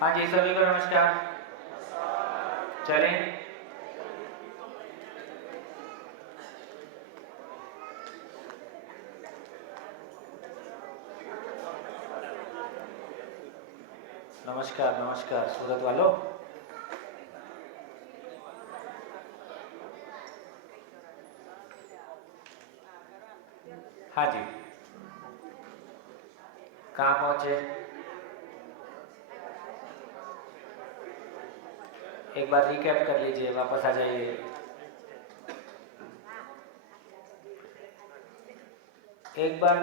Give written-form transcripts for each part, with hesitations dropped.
हाँ जी, सभी को नमस्कार। चलें। नमस्कार नमस्कार सूरत वालों। हाँ जी, कहाँ पहुँचे? एक बार रिकैप कर लीजिए, वापस आ जाइए। एक बार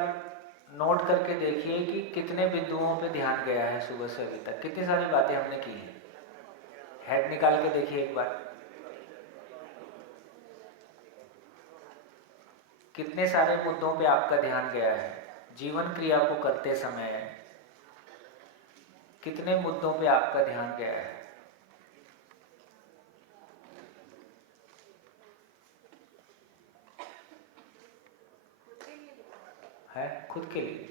नोट करके देखिए कि कितने बिंदुओं पे ध्यान गया है सुबह से अभी तक, कितनी सारी बातें हमने की हैं। हेड निकाल के देखिए एक बार, कितने सारे मुद्दों पे आपका ध्यान गया है। जीवन क्रिया को करते समय कितने मुद्दों पे आपका ध्यान गया है खुद के लिए।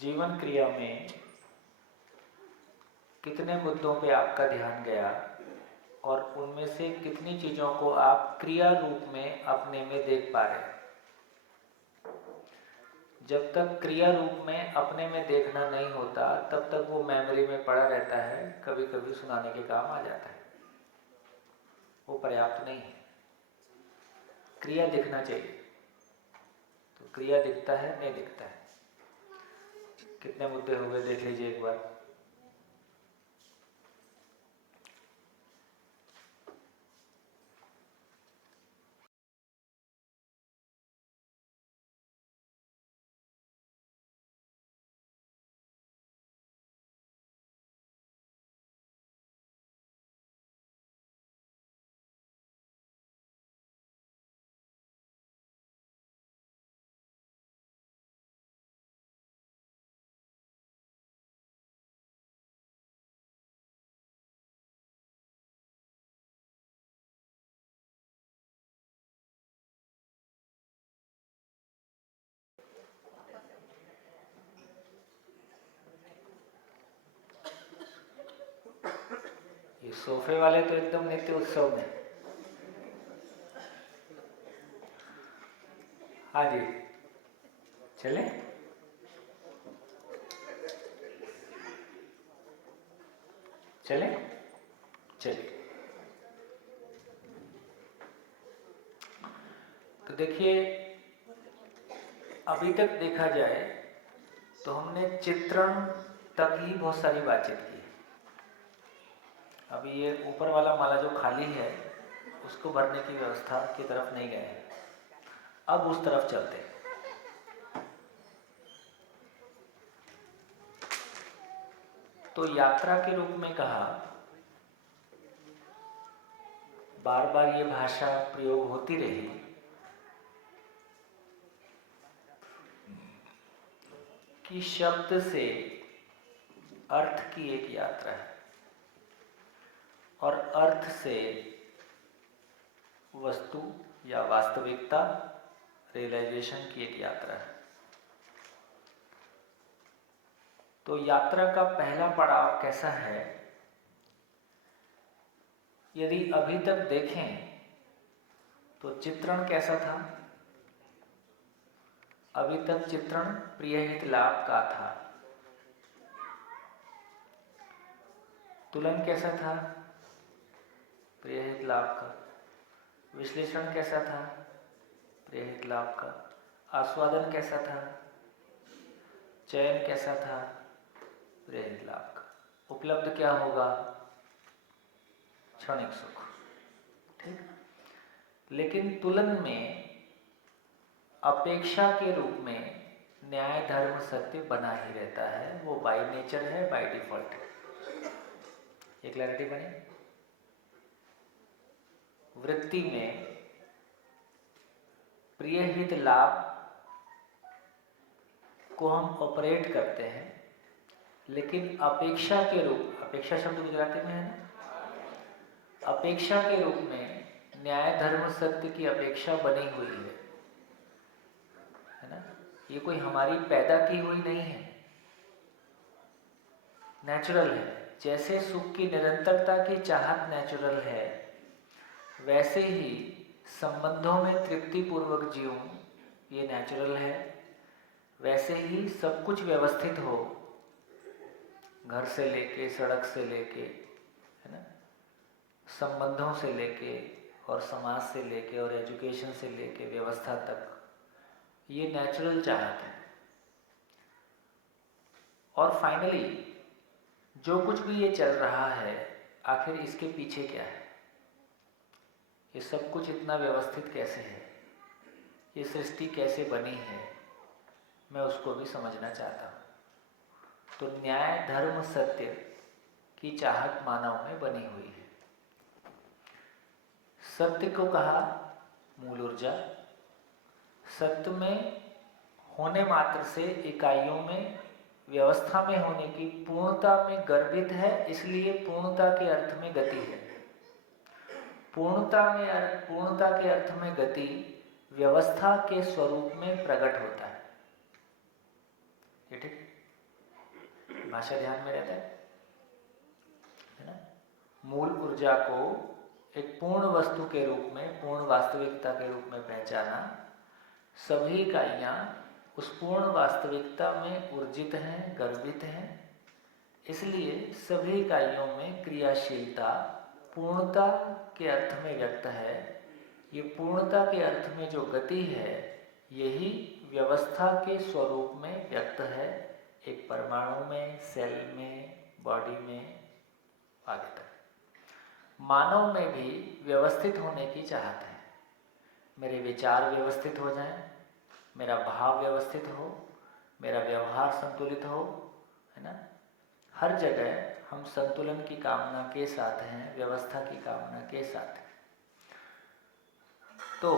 जीवन क्रिया में कितने मुद्दों पे आपका ध्यान गया और उनमें से कितनी चीज़ों को आप क्रिया रूप में अपने में देख पा रहे हैं। जब तक क्रिया रूप में अपने में देखना नहीं होता तब तक वो मेमोरी में पड़ा रहता है, कभी कभी सुनाने के काम आ जाता है, वो पर्याप्त नहीं है। क्रिया दिखना चाहिए। तो क्रिया दिखता है नहीं दिखता है, कितने मुद्दे हो गए देख लीजिए एक बार। ये सोफे वाले तो एकदम नित्य उत्सव में। हाँ जी, चले। चले चलिए। तो देखिए, अभी तक देखा जाए तो हमने चित्रण तक ही बहुत सारी बातचीत की। अभी ये ऊपर वाला माला जो खाली है उसको भरने की व्यवस्था की तरफ नहीं गए हैं, अब उस तरफ चलते हैं। तो यात्रा के रूप में कहा, बार बार ये भाषा प्रयोग होती रही कि शब्द से अर्थ की एक यात्रा है और अर्थ से वस्तु या वास्तविकता रियलाइजेशन की एक यात्रा है। तो यात्रा का पहला पड़ाव कैसा है? यदि अभी तक देखें तो चित्रण कैसा था? अभी तक चित्रण प्रियहित लाभ का था। तुलन कैसा था? प्रियहित लाभ का। विश्लेषण कैसा था? प्रियहित लाभ का। आस्वादन कैसा था? चयन कैसा था? प्रियहित लाभ का। उपलब्ध क्या होगा? क्षणिक सुख। ठीक। लेकिन तुलन में अपेक्षा के रूप में न्याय धर्म सत्य बना ही रहता है, वो बाय नेचर है, बाय डिफॉल्ट है। ये क्लैरिटी बनी? वृत्ति में प्रियहित लाभ को हम ऑपरेट करते हैं, लेकिन अपेक्षा के रूप, अपेक्षा शब्द गुजराती में है ना, अपेक्षा के रूप में न्याय धर्म सत्य की अपेक्षा बनी हुई है ना। ये कोई हमारी पैदा की हुई नहीं है, नेचुरल है। जैसे सुख की निरंतरता की चाहत नेचुरल है, वैसे ही संबंधों में तृप्ति पूर्वक जीऊं ये नेचुरल है। वैसे ही सब कुछ व्यवस्थित हो, घर से लेके, सड़क से लेके, है ना, संबंधों से लेके और समाज से लेके और एजुकेशन से लेके व्यवस्था तक, ये नेचुरल चाहत है। और फाइनली जो कुछ भी ये चल रहा है, आखिर इसके पीछे क्या है? ये सब कुछ इतना व्यवस्थित कैसे है? ये सृष्टि कैसे बनी है? मैं उसको भी समझना चाहता हूँ। तो न्याय धर्म सत्य की चाहत मानव में बनी हुई है। सत्य को कहा मूल ऊर्जा। सत्य में होने मात्र से इकाइयों में, व्यवस्था में होने की पूर्णता में गर्भित है, इसलिए पूर्णता के अर्थ में गति है। पूर्णता के अर्थ में गति व्यवस्था के स्वरूप में प्रकट होता है। ये ठीक भाषा ध्यान में रहता है ना। मूल ऊर्जा को एक पूर्ण वस्तु के रूप में, पूर्ण वास्तविकता के रूप में पहचाना। सभी इकाइयाँ उस पूर्ण वास्तविकता में ऊर्जित हैं, गर्भित हैं, इसलिए सभी इकाइयों में क्रियाशीलता पूर्णता के अर्थ में व्यक्त है। ये पूर्णता के अर्थ में जो गति है, यही व्यवस्था के स्वरूप में व्यक्त है, एक परमाणु में, सेल में, बॉडी में, आगे तक। मानव में भी व्यवस्थित होने की चाहत है। मेरे विचार व्यवस्थित हो जाएं, मेरा भाव व्यवस्थित हो, मेरा व्यवहार संतुलित हो, है ना। हर जगह हम संतुलन की कामना के साथ हैं, व्यवस्था की कामना के साथ हैं। तो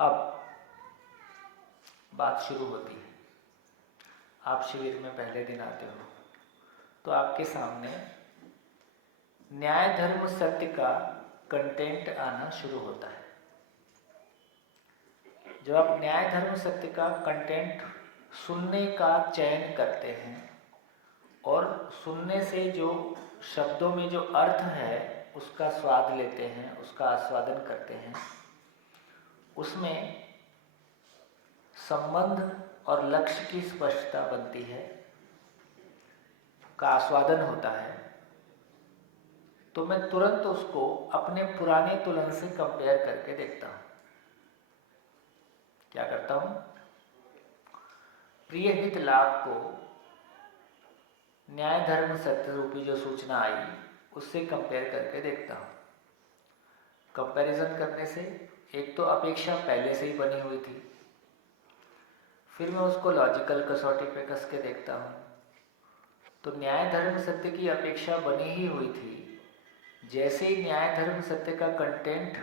अब बात शुरू होती है। आप शिविर में पहले दिन आते हो तो आपके सामने न्याय धर्म सत्य का कंटेंट आना शुरू होता है। जब आप न्याय धर्म सत्य का कंटेंट सुनने का चयन करते हैं और सुनने से जो शब्दों में जो अर्थ है उसका स्वाद लेते हैं, उसका आस्वादन करते हैं, उसमें संबंध और लक्ष्य की स्पष्टता बनती है, का आस्वादन होता है, तो मैं तुरंत उसको अपने पुराने तुलन से कंपेयर करके देखता हूँ। क्या करता हूँ? प्रिय हित लाभ को न्याय धर्म सत्य रूपी जो सूचना आई उससे कंपेयर करके देखता हूँ। कंपैरिजन करने से एक तो अपेक्षा पहले से ही बनी हुई थी, फिर मैं उसको लॉजिकल कसौटी पे कस के देखता हूँ। तो न्याय धर्म सत्य की अपेक्षा बनी ही हुई थी। जैसे ही न्याय धर्म सत्य का कंटेंट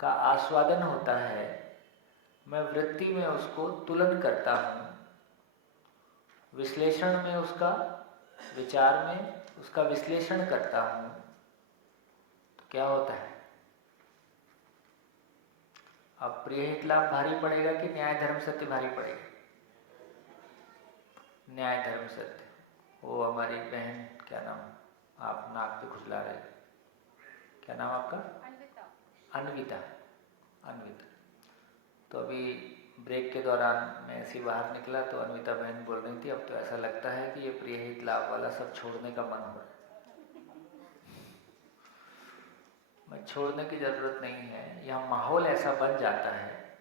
का आस्वादन होता है, मैं वृत्ति में उसको तुलन करता हूँ, विश्लेषण में उसका, विचार में उसका विश्लेषण करता हूँ। तो क्या होता है? अब प्रिय हित लाभ भारी पड़ेगा कि न्याय धर्म सत्य भारी पड़ेगा? न्याय धर्म सत्य। वो हमारी बहन, क्या नाम, आप नाक पे खुजला रहे, क्या नाम आपका? अन्विता। अन्विता। तो अभी ब्रेक के दौरान मैं ऐसे बाहर निकला तो अन्विता बहन बोल रही थी, अब तो ऐसा लगता है कि ये प्रिय हित लाभ वाला सब छोड़ने का मन हो रहा है। मैं छोड़ने की ज़रूरत नहीं है, यहाँ माहौल ऐसा बन जाता है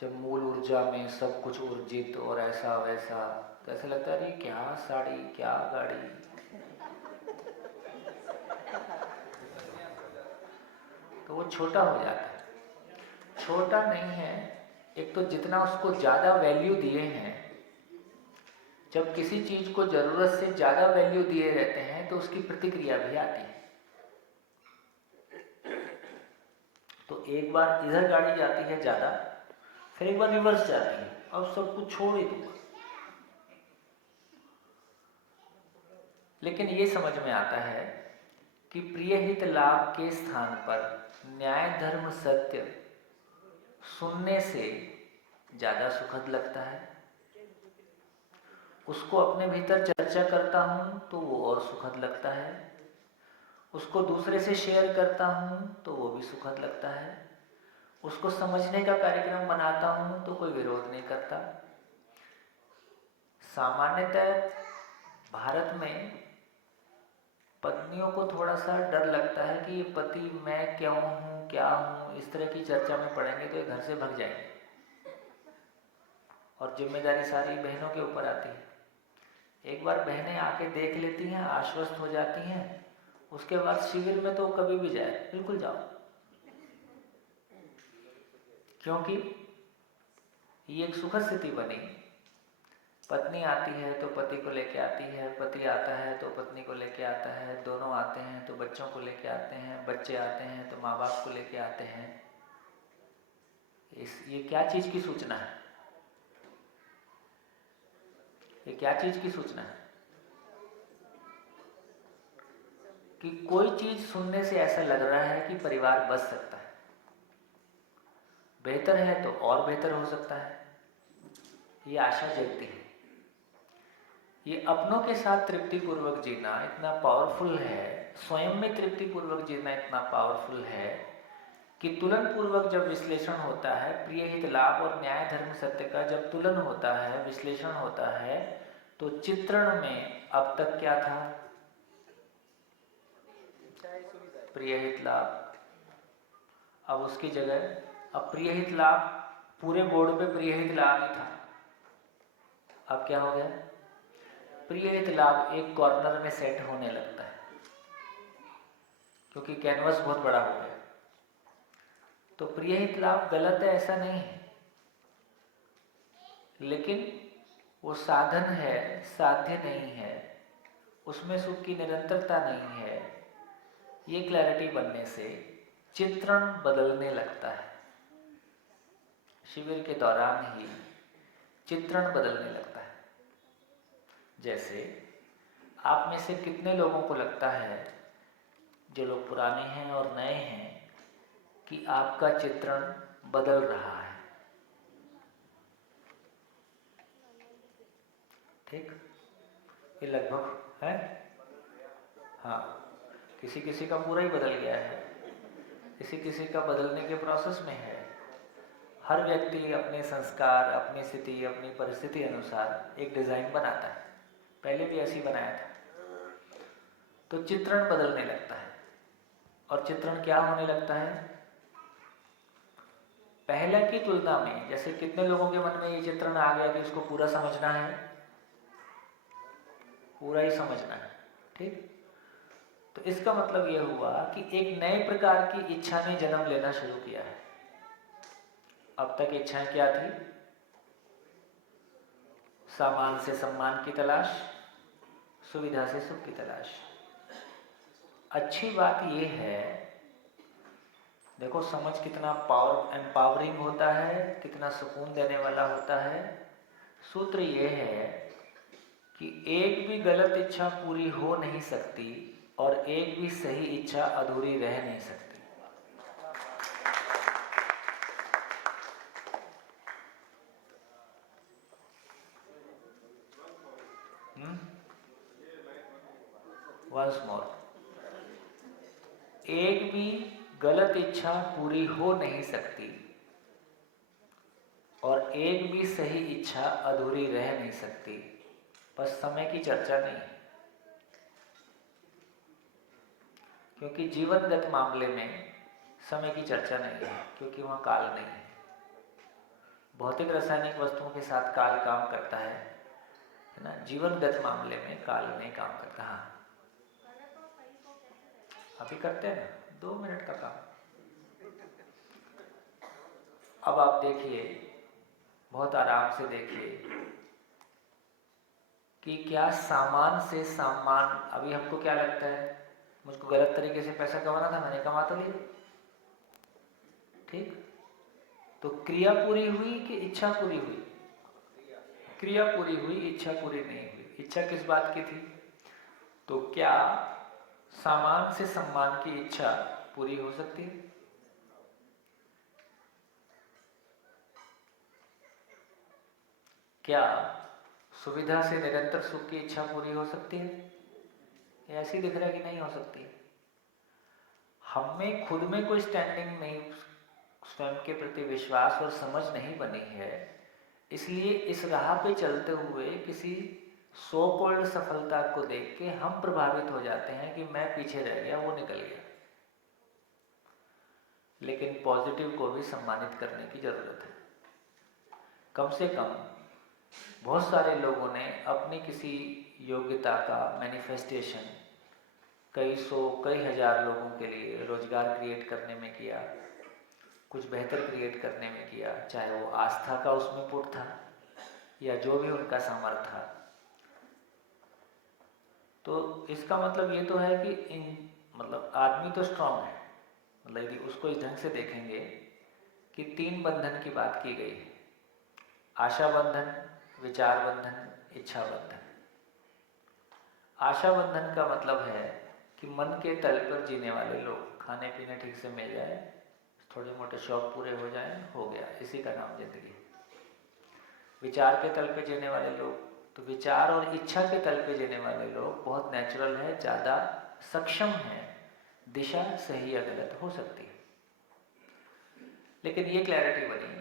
जब मूल ऊर्जा में सब कुछ ऊर्जित और ऐसा वैसा, तो ऐसा लगता है क्या साड़ी, क्या गाड़ी। तो वो छोटा हो जाता है। छोटा नहीं है, एक तो जितना उसको ज़्यादा वैल्यू दिए हैं, जब किसी चीज़ को ज़रूरत से ज़्यादा वैल्यू दिए रहते हैं तो उसकी प्रतिक्रिया भी आती है। तो एक बार इधर गाड़ी जाती है ज़्यादा, फिर एक बार रिवर्स जाती है, अब सब कुछ छोड़ ही दूंगा। लेकिन ये समझ में आता है कि प्रिय हित लाभ के स्थान पर न्याय धर्म सत्य सुनने से ज़्यादा सुखद लगता है। उसको अपने भीतर चर्चा करता हूँ तो वो और सुखद लगता है। उसको दूसरे से शेयर करता हूँ तो वो भी सुखद लगता है। उसको समझने का कार्यक्रम बनाता हूँ तो कोई विरोध नहीं करता। सामान्यतः भारत में पत्नियों को थोड़ा सा डर लगता है कि ये पति मैं क्यों हूँ, क्या हूँ, इस तरह की चर्चा में पड़ेंगे तो ये घर से भाग जाएंगे और जिम्मेदारी सारी बहनों के ऊपर आती है। एक बार बहनें आके देख लेती हैं, आश्वस्त हो जाती हैं, उसके बाद शिविर में तो कभी भी जाए, बिल्कुल जाओ, क्योंकि ये एक सुखद स्थिति बनी। पत्नी आती है तो पति को लेके आती है, पति आता है तो पत्नी को लेके आता है, दोनों आते हैं तो बच्चों को लेके आते हैं, बच्चे आते हैं तो माँ बाप को लेके आते हैं। ये क्या चीज़ की सूचना है? ये क्या चीज़ की सूचना है? कि कोई चीज़ सुनने से ऐसा लग रहा है कि परिवार बच सकता है, बेहतर है तो और बेहतर हो सकता है, ये आशा जगती है। ये अपनों के साथ तृप्तिपूर्वक जीना इतना पावरफुल है, स्वयं में तृप्तिपूर्वक जीना इतना पावरफुल है कि तुलन पूर्वक जब विश्लेषण होता है, प्रिय हित लाभ और न्याय धर्म सत्य का जब तुलन होता है, विश्लेषण होता है, तो चित्रण में अब तक क्या था? प्रिय हित लाभ। अब उसकी जगह अब प्रिय हित लाभ, पूरे बोर्ड पे प्रिय हित लाभ ही था, अब क्या हो गया? प्रिय हित लाभ एक कॉर्नर में सेट होने लगता है क्योंकि कैनवस बहुत बड़ा हो गया। तो प्रिय हित लाभ गलत है ऐसा नहीं है, लेकिन वो साधन है, साध्य नहीं है, उसमें सुख की निरंतरता नहीं है। ये क्लैरिटी बनने से चित्रण बदलने लगता है। शिविर के दौरान ही चित्रण बदलने लगता है। जैसे आप में से कितने लोगों को लगता है, जो लोग पुराने हैं और नए हैं, कि आपका चित्रण बदल रहा है? ठीक, ये लगभग है। हाँ, किसी किसी का पूरा ही बदल गया है, किसी किसी का बदलने के प्रोसेस में है। हर व्यक्ति अपने संस्कार, अपनी स्थिति, अपनी परिस्थिति अनुसार एक डिजाइन बनाता है, पहले भी ऐसी बनाया था। तो चित्रण बदलने लगता है। और चित्रण क्या होने लगता है? पहले की तुलना में, जैसे कितने लोगों के मन में ये चित्रण आ गया कि उसको पूरा समझना है, पूरा ही समझना है। ठीक, तो इसका मतलब यह हुआ कि एक नए प्रकार की इच्छा ने जन्म लेना शुरू किया है। अब तक इच्छाएं क्या थी? सामान से सम्मान की तलाश, सुविधा से सुख की तलाश। अच्छी बात यह है, देखो समझ कितना एम्पावरिंग होता है, कितना सुकून देने वाला होता है। सूत्र यह है कि एक भी गलत इच्छा पूरी हो नहीं सकती और एक भी सही इच्छा अधूरी रह नहीं सकती। वंस मोर, एक भी गलत इच्छा पूरी हो नहीं सकती और एक भी सही इच्छा अधूरी रह नहीं सकती। बस समय की चर्चा नहीं, क्योंकि जीवनगत मामले में समय की चर्चा नहीं है, क्योंकि वहाँ काल नहीं है। भौतिक रासायनिक वस्तुओं के साथ काल काम करता है ना, जीवनगत मामले में काल नहीं काम करता। हाँ, अभी करते हैं ना, 2 मिनट का काम। अब आप देखिए, बहुत आराम से देखिए कि क्या सामान से सम्मान, अभी हमको क्या लगता है, मुझको गलत तरीके से पैसा कमाना था, मैंने कमा तो लिया। ठीक, तो क्रिया पूरी हुई कि इच्छा पूरी हुई? क्रिया पूरी हुई, इच्छा पूरी नहीं हुई। इच्छा किस बात की थी? तो क्या सामान से सम्मान की इच्छा पूरी हो सकती है? क्या सुविधा से निरंतर सुख की इच्छा पूरी हो सकती है? ऐसी दिख रहा है कि नहीं हो सकती। हम में खुद में कोई स्टैंडिंग नहीं, स्वयं के प्रति विश्वास और समझ नहीं बनी है, इसलिए इस राह पे चलते हुए किसी सो कॉल्ड सफलता को देख के हम प्रभावित हो जाते हैं कि मैं पीछे रह गया, वो निकल गया। लेकिन पॉजिटिव को भी सम्मानित करने की जरूरत है। कम से कम बहुत सारे लोगों ने अपनी किसी योग्यता का मैनिफेस्टेशन कई सौ कई हजार लोगों के लिए रोजगार क्रिएट करने में किया, कुछ बेहतर क्रिएट करने में किया, चाहे वो आस्था का उसमें पुट था या जो भी उनका सामर्थ्य था। तो इसका मतलब ये तो है कि मतलब आदमी तो स्ट्रांग है। मतलब यदि उसको इस ढंग से देखेंगे कि 3 बंधन की बात की गई है, आशा बंधन, विचार बंधन, इच्छा बंधन। आशा बंधन का मतलब है कि मन के तल पर जीने वाले लोग, खाने पीने ठीक से मिल जाए, थोड़े मोटे शौक पूरे हो जाएं, हो गया, इसी का नाम जिंदगी। विचार के तल पे जीने वाले लोग, तो विचार और इच्छा के तल पे जीने वाले लोग बहुत नेचुरल है, ज़्यादा सक्षम है, दिशा सही या गलत हो सकती है। लेकिन ये क्लैरिटी बनी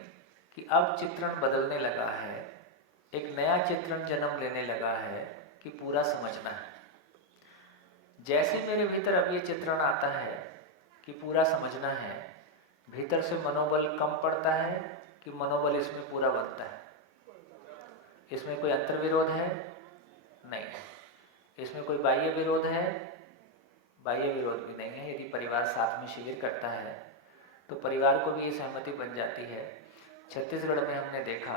कि अब चित्रण बदलने लगा है, एक नया चित्रण जन्म लेने लगा है कि पूरा समझना है। जैसे मेरे भीतर अब ये चित्रण आता है कि पूरा समझना है, भीतर से मनोबल कम पड़ता है कि मनोबल इसमें पूरा बनता है? इसमें कोई अंतर्विरोध है? नहीं। इसमें कोई बाह्य विरोध है? बाह्य विरोध भी नहीं है। यदि परिवार साथ में शिविर करता है तो परिवार को भी ये सहमति बन जाती है। छत्तीसगढ़ में हमने देखा,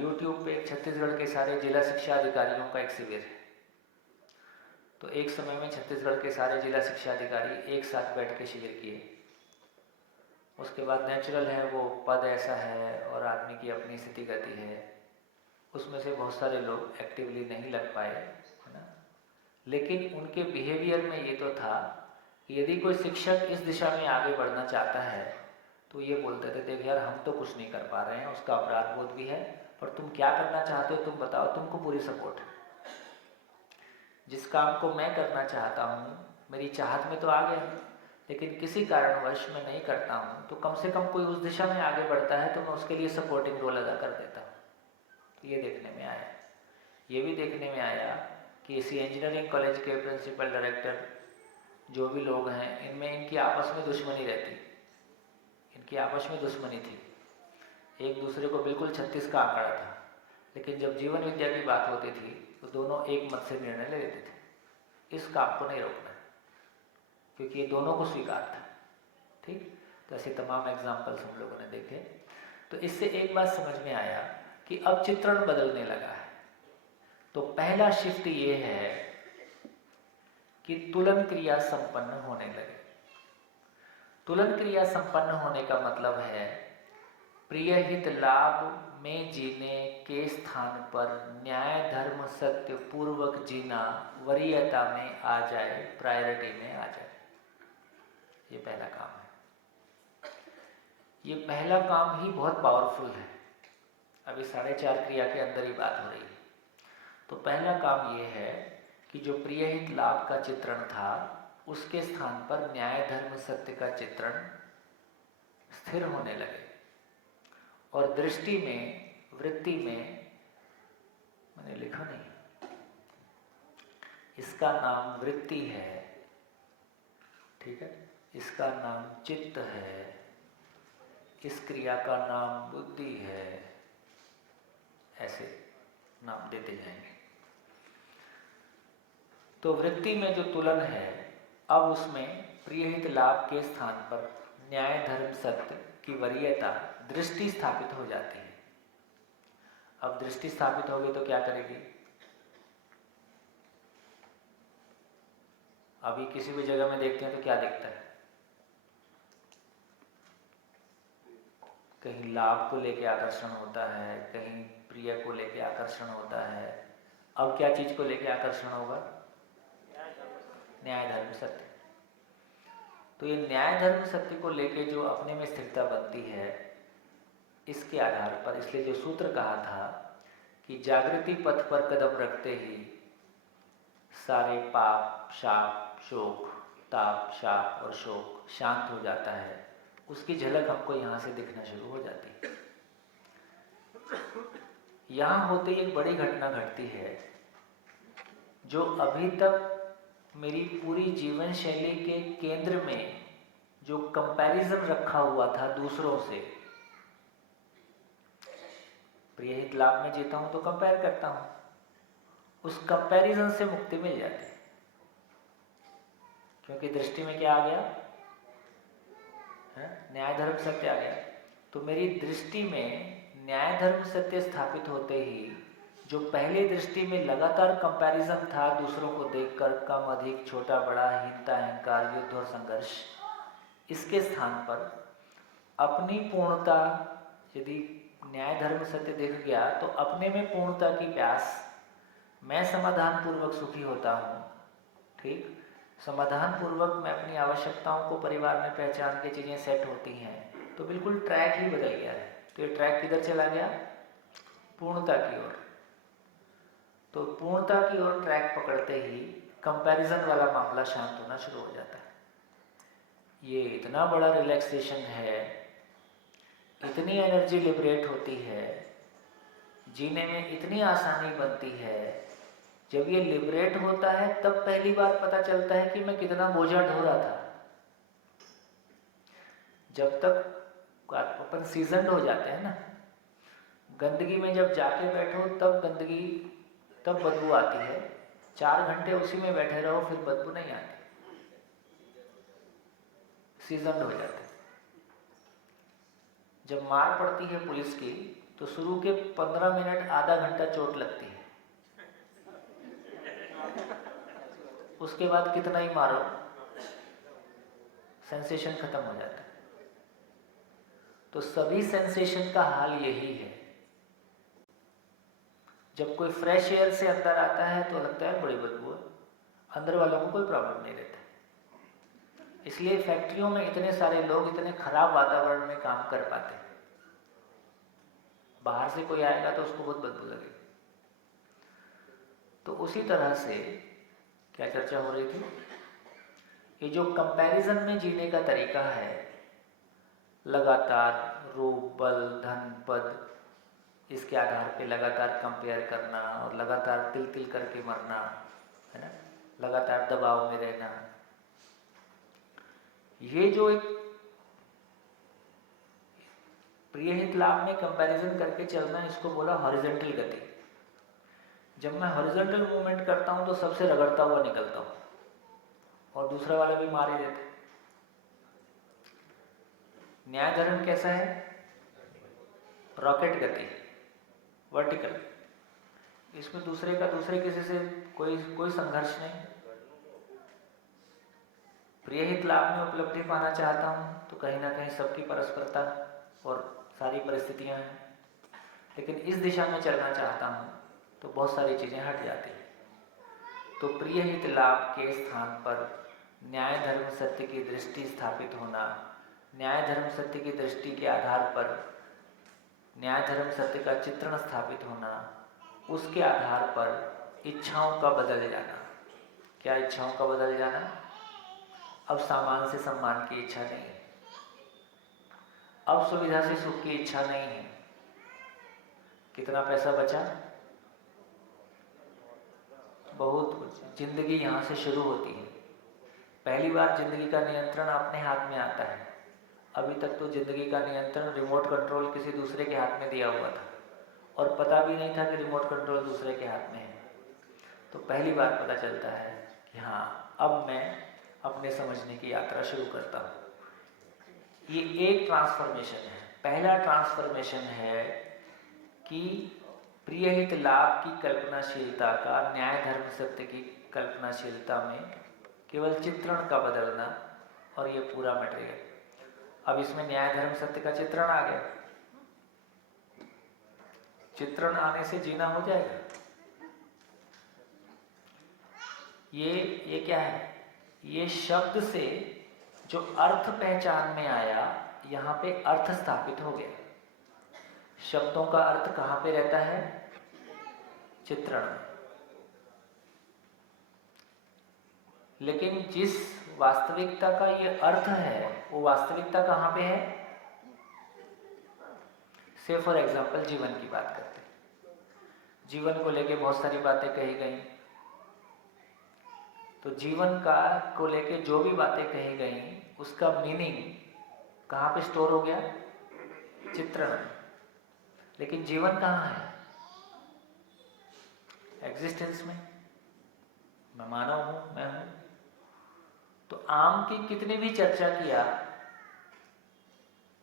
यूट्यूब पे एक छत्तीसगढ़ के सारे जिला शिक्षा अधिकारियों का एक शिविर है। तो एक समय में छत्तीसगढ़ के सारे जिला शिक्षा अधिकारी एक साथ बैठ के शिविर किए। उसके बाद नेचुरल है, वो पद ऐसा है और आदमी की अपनी स्थिति गति है, उसमें से बहुत सारे लोग एक्टिवली नहीं लग पाए, है ना। लेकिन उनके बिहेवियर में ये तो था कि यदि कोई शिक्षक इस दिशा में आगे बढ़ना चाहता है तो ये बोलते थे, देख यार हम तो कुछ नहीं कर पा रहे हैं, उसका अपराध बोध भी है, पर तुम क्या करना चाहते हो तुम बताओ, तुमको पूरी सपोर्ट है। जिस काम को मैं करना चाहता हूँ, मेरी चाहत में तो आ गया, लेकिन किसी कारणवश मैं नहीं करता हूँ, तो कम से कम कोई उस दिशा में आगे बढ़ता है तो मैं उसके लिए सपोर्टिंग रोल अदा कर देता हूँ। तो ये देखने में आया। ये भी देखने में आया कि इसी इंजीनियरिंग कॉलेज के प्रिंसिपल डायरेक्टर जो भी लोग हैं, इनमें इनकी आपस में दुश्मनी रहती, इनकी आपस में दुश्मनी थी, एक दूसरे को बिल्कुल 36 का आंकड़ा था। लेकिन जब जीवन विद्या की बात होती थी तो दोनों एक मत से निर्णय ले लेते थे, इस काम को नहीं रोकना, क्योंकि ये दोनों को स्वीकार था। ठीक, तो ऐसे तमाम एग्जाम्पल्स हम लोगों ने देखे। तो इससे एक बात समझ में आया कि अब चित्रण बदलने लगा है। तो पहला शिफ्ट ये है कि तुलन क्रिया संपन्न होने लगे। तुलन क्रिया संपन्न होने का मतलब है प्रिय हित लाभ में जीने के स्थान पर न्याय धर्म सत्य पूर्वक जीना वरीयता में आ जाए, प्रायोरिटी में आ जाए। ये पहला काम है। ये पहला काम ही बहुत पावरफुल है। अभी 4.5 क्रिया के अंदर ही बात हो रही है। तो पहला काम ये है कि जो प्रिय हित लाभ का चित्रण था, उसके स्थान पर न्याय धर्म सत्य का चित्रण स्थिर होने लगे। और दृष्टि में, वृत्ति में, मैंने लिखा नहीं, इसका नाम वृत्ति है, ठीक है, इसका नाम चित्त है, इस क्रिया का नाम बुद्धि है, ऐसे नाम देते जाएंगे। तो वृत्ति में जो तुलन है, अब उसमें प्रियहित लाभ के स्थान पर न्याय धर्म सत्य की वरीयता, दृष्टि स्थापित हो जाती है। अब दृष्टि स्थापित होगी तो क्या करेगी? अभी किसी भी जगह में देखते हैं तो क्या दिखता है? कहीं लाभ को लेके आकर्षण होता है, कहीं प्रिय को लेके आकर्षण होता है। अब क्या चीज को लेके आकर्षण होगा? न्याय धर्म सत्य। तो ये न्याय धर्म सत्य को लेके जो अपने में स्थिरता बनती है, इसके आधार पर इसलिए जो सूत्र कहा था कि जागृति पथ पर कदम रखते ही सारे पाप, शाप, शोक, ताप, शाप और शोक शांत हो जाता है, उसकी झलक हमको यहाँ से दिखना शुरू हो जाती है। यहाँ होते ही एक बड़ी घटना घटती है जो अभी तक मेरी पूरी जीवन शैली के केंद्र में जो कंपैरिजन रखा हुआ था दूसरों से, प्रिय हित लाभ में जीता हूं तो कंपेयर करता हूं, उस कंपैरिजन से मुक्ति मिल जाती है। क्योंकि दृष्टि में क्या आ गया है? न्याय धर्म सत्य आ गया। तो मेरी दृष्टि में न्याय धर्म सत्य स्थापित होते ही जो पहले दृष्टि में लगातार कंपैरिजन था दूसरों को देखकर, कम अधिक, छोटा बड़ा, हीनता अहंकार, युद्ध और संघर्ष, इसके स्थान पर अपनी पूर्णता, यदि न्याय धर्म सत्य दिख गया तो अपने में पूर्णता की प्यास, मैं समाधान पूर्वक सुखी होता हूँ, ठीक, समाधान पूर्वक मैं अपनी आवश्यकताओं को परिवार में पहचान के चीज़ें सेट होती हैं, तो बिल्कुल ट्रैक ही बदल गया है। तो ये ट्रैक किधर चला गया? पूर्णता की ओर। तो पूर्णता की ओर ट्रैक पकड़ते ही कंपैरिजन वाला मामला शांत होना शुरू हो जाता है। ये इतना बड़ा रिलैक्सेशन है, इतनी एनर्जी लिबरेट होती है, जीने में इतनी आसानी बनती है। जब ये लिबरेट होता है तब पहली बार पता चलता है कि मैं कितना बोझा ढो रहा था। जब तक अपन सीजनड हो जाते हैं ना, गंदगी में जब जाके बैठो तब गंदगी, तब बदबू आती है। 4 घंटे उसी में बैठे रहो फिर बदबू नहीं आती, सीजनड हो जाते। जब मार पड़ती है पुलिस की तो शुरू के 15 मिनट, आधा घंटा चोट लगती है, उसके बाद कितना ही मारो सेंसेशन खत्म हो जाता है। तो सभी सेंसेशन का हाल यही है। जब कोई फ्रेश एयर से अंदर आता है तो लगता है बड़ी बदबू है, अंदर वालों को कोई प्रॉब्लम नहीं रहता। इसलिए फैक्ट्रियों में इतने सारे लोग इतने खराब वातावरण में काम कर पाते हैं। बाहर से कोई आएगा तो उसको बहुत बदबू लगेगी। तो उसी तरह से क्या चर्चा हो रही थी, ये जो कंपैरिजन में जीने का तरीका है, लगातार रूप, बल, धन, पद, इसके आधार पे लगातार कंपेयर करना और लगातार तिल तिल करके मरना, है ना, लगातार दबाव में रहना, ये जो एक प्रिय हित लाभ में कंपैरिजन करके चलना, इसको बोला हॉरिजॉन्टल गति। जब मैं हॉरिजॉन्टल मूवमेंट करता हूं तो सबसे रगड़ता हुआ निकलता हूं और दूसरा वाला भी मार ही देते। न्याय धर्म कैसा है? रॉकेट गति, वर्टिकल। इसमें दूसरे का दूसरे किसी से कोई संघर्ष नहीं। प्रिय हित लाभ में उपलब्धि पाना चाहता हूं तो कहीं ना कहीं सबकी परस्परता और सारी परिस्थितियां हैं, लेकिन इस दिशा में चलना चाहता हूं तो बहुत सारी चीजें हट जाती हैं। तो प्रिय हित लाभ के स्थान पर न्याय धर्म सत्य की दृष्टि स्थापित होना, न्याय धर्म सत्य की दृष्टि के आधार पर न्याय धर्म सत्य का चित्रण स्थापित होना, उसके आधार पर इच्छाओं का बदल जाना। क्या इच्छाओं का बदल जाना? अब सामान से सम्मान की इच्छा नहीं है, अब सुविधा से सुख की इच्छा नहीं है। कितना पैसा बचा? बहुत कुछ। जिंदगी यहाँ से शुरू होती है। पहली बार जिंदगी का नियंत्रण अपने हाथ में आता है। अभी तक तो जिंदगी का नियंत्रण रिमोट कंट्रोल किसी दूसरे के हाथ में दिया हुआ था और पता भी नहीं था कि रिमोट कंट्रोल दूसरे के हाथ में है। तो पहली बार पता चलता है कि हाँ, अब मैं अपने समझने की यात्रा शुरू करता हूँ। ये एक ट्रांसफॉर्मेशन है। पहला ट्रांसफॉर्मेशन है कि प्रिय हित लाभ की कल्पनाशीलता का न्याय धर्म सत्य की कल्पनाशीलता में केवल चित्रण का बदलना, और ये पूरा मटेरियल। अब इसमें न्याय धर्म सत्य का चित्रण आ गया। चित्रण आने से जीना हो जाएगा। ये क्या है? ये शब्द से जो अर्थ पहचान में आया, यहाँ पे अर्थ स्थापित हो गया। शब्दों का अर्थ कहाँ पे रहता है? चित्रण में। लेकिन जिस वास्तविकता का ये अर्थ है, वो वास्तविकता कहाँ पे है? से फॉर एग्जाम्पल जीवन की बात करते हैं। जीवन को लेके बहुत सारी बातें कही गई, तो जीवन का को लेके जो भी बातें कही गई, उसका मीनिंग कहाँ पे स्टोर हो गया? चित्रण में। लेकिन जीवन कहाँ है? एग्जिस्टेंस में। मैं मानव हूं, मैं हूं। तो आम की कितनी भी चर्चा किया,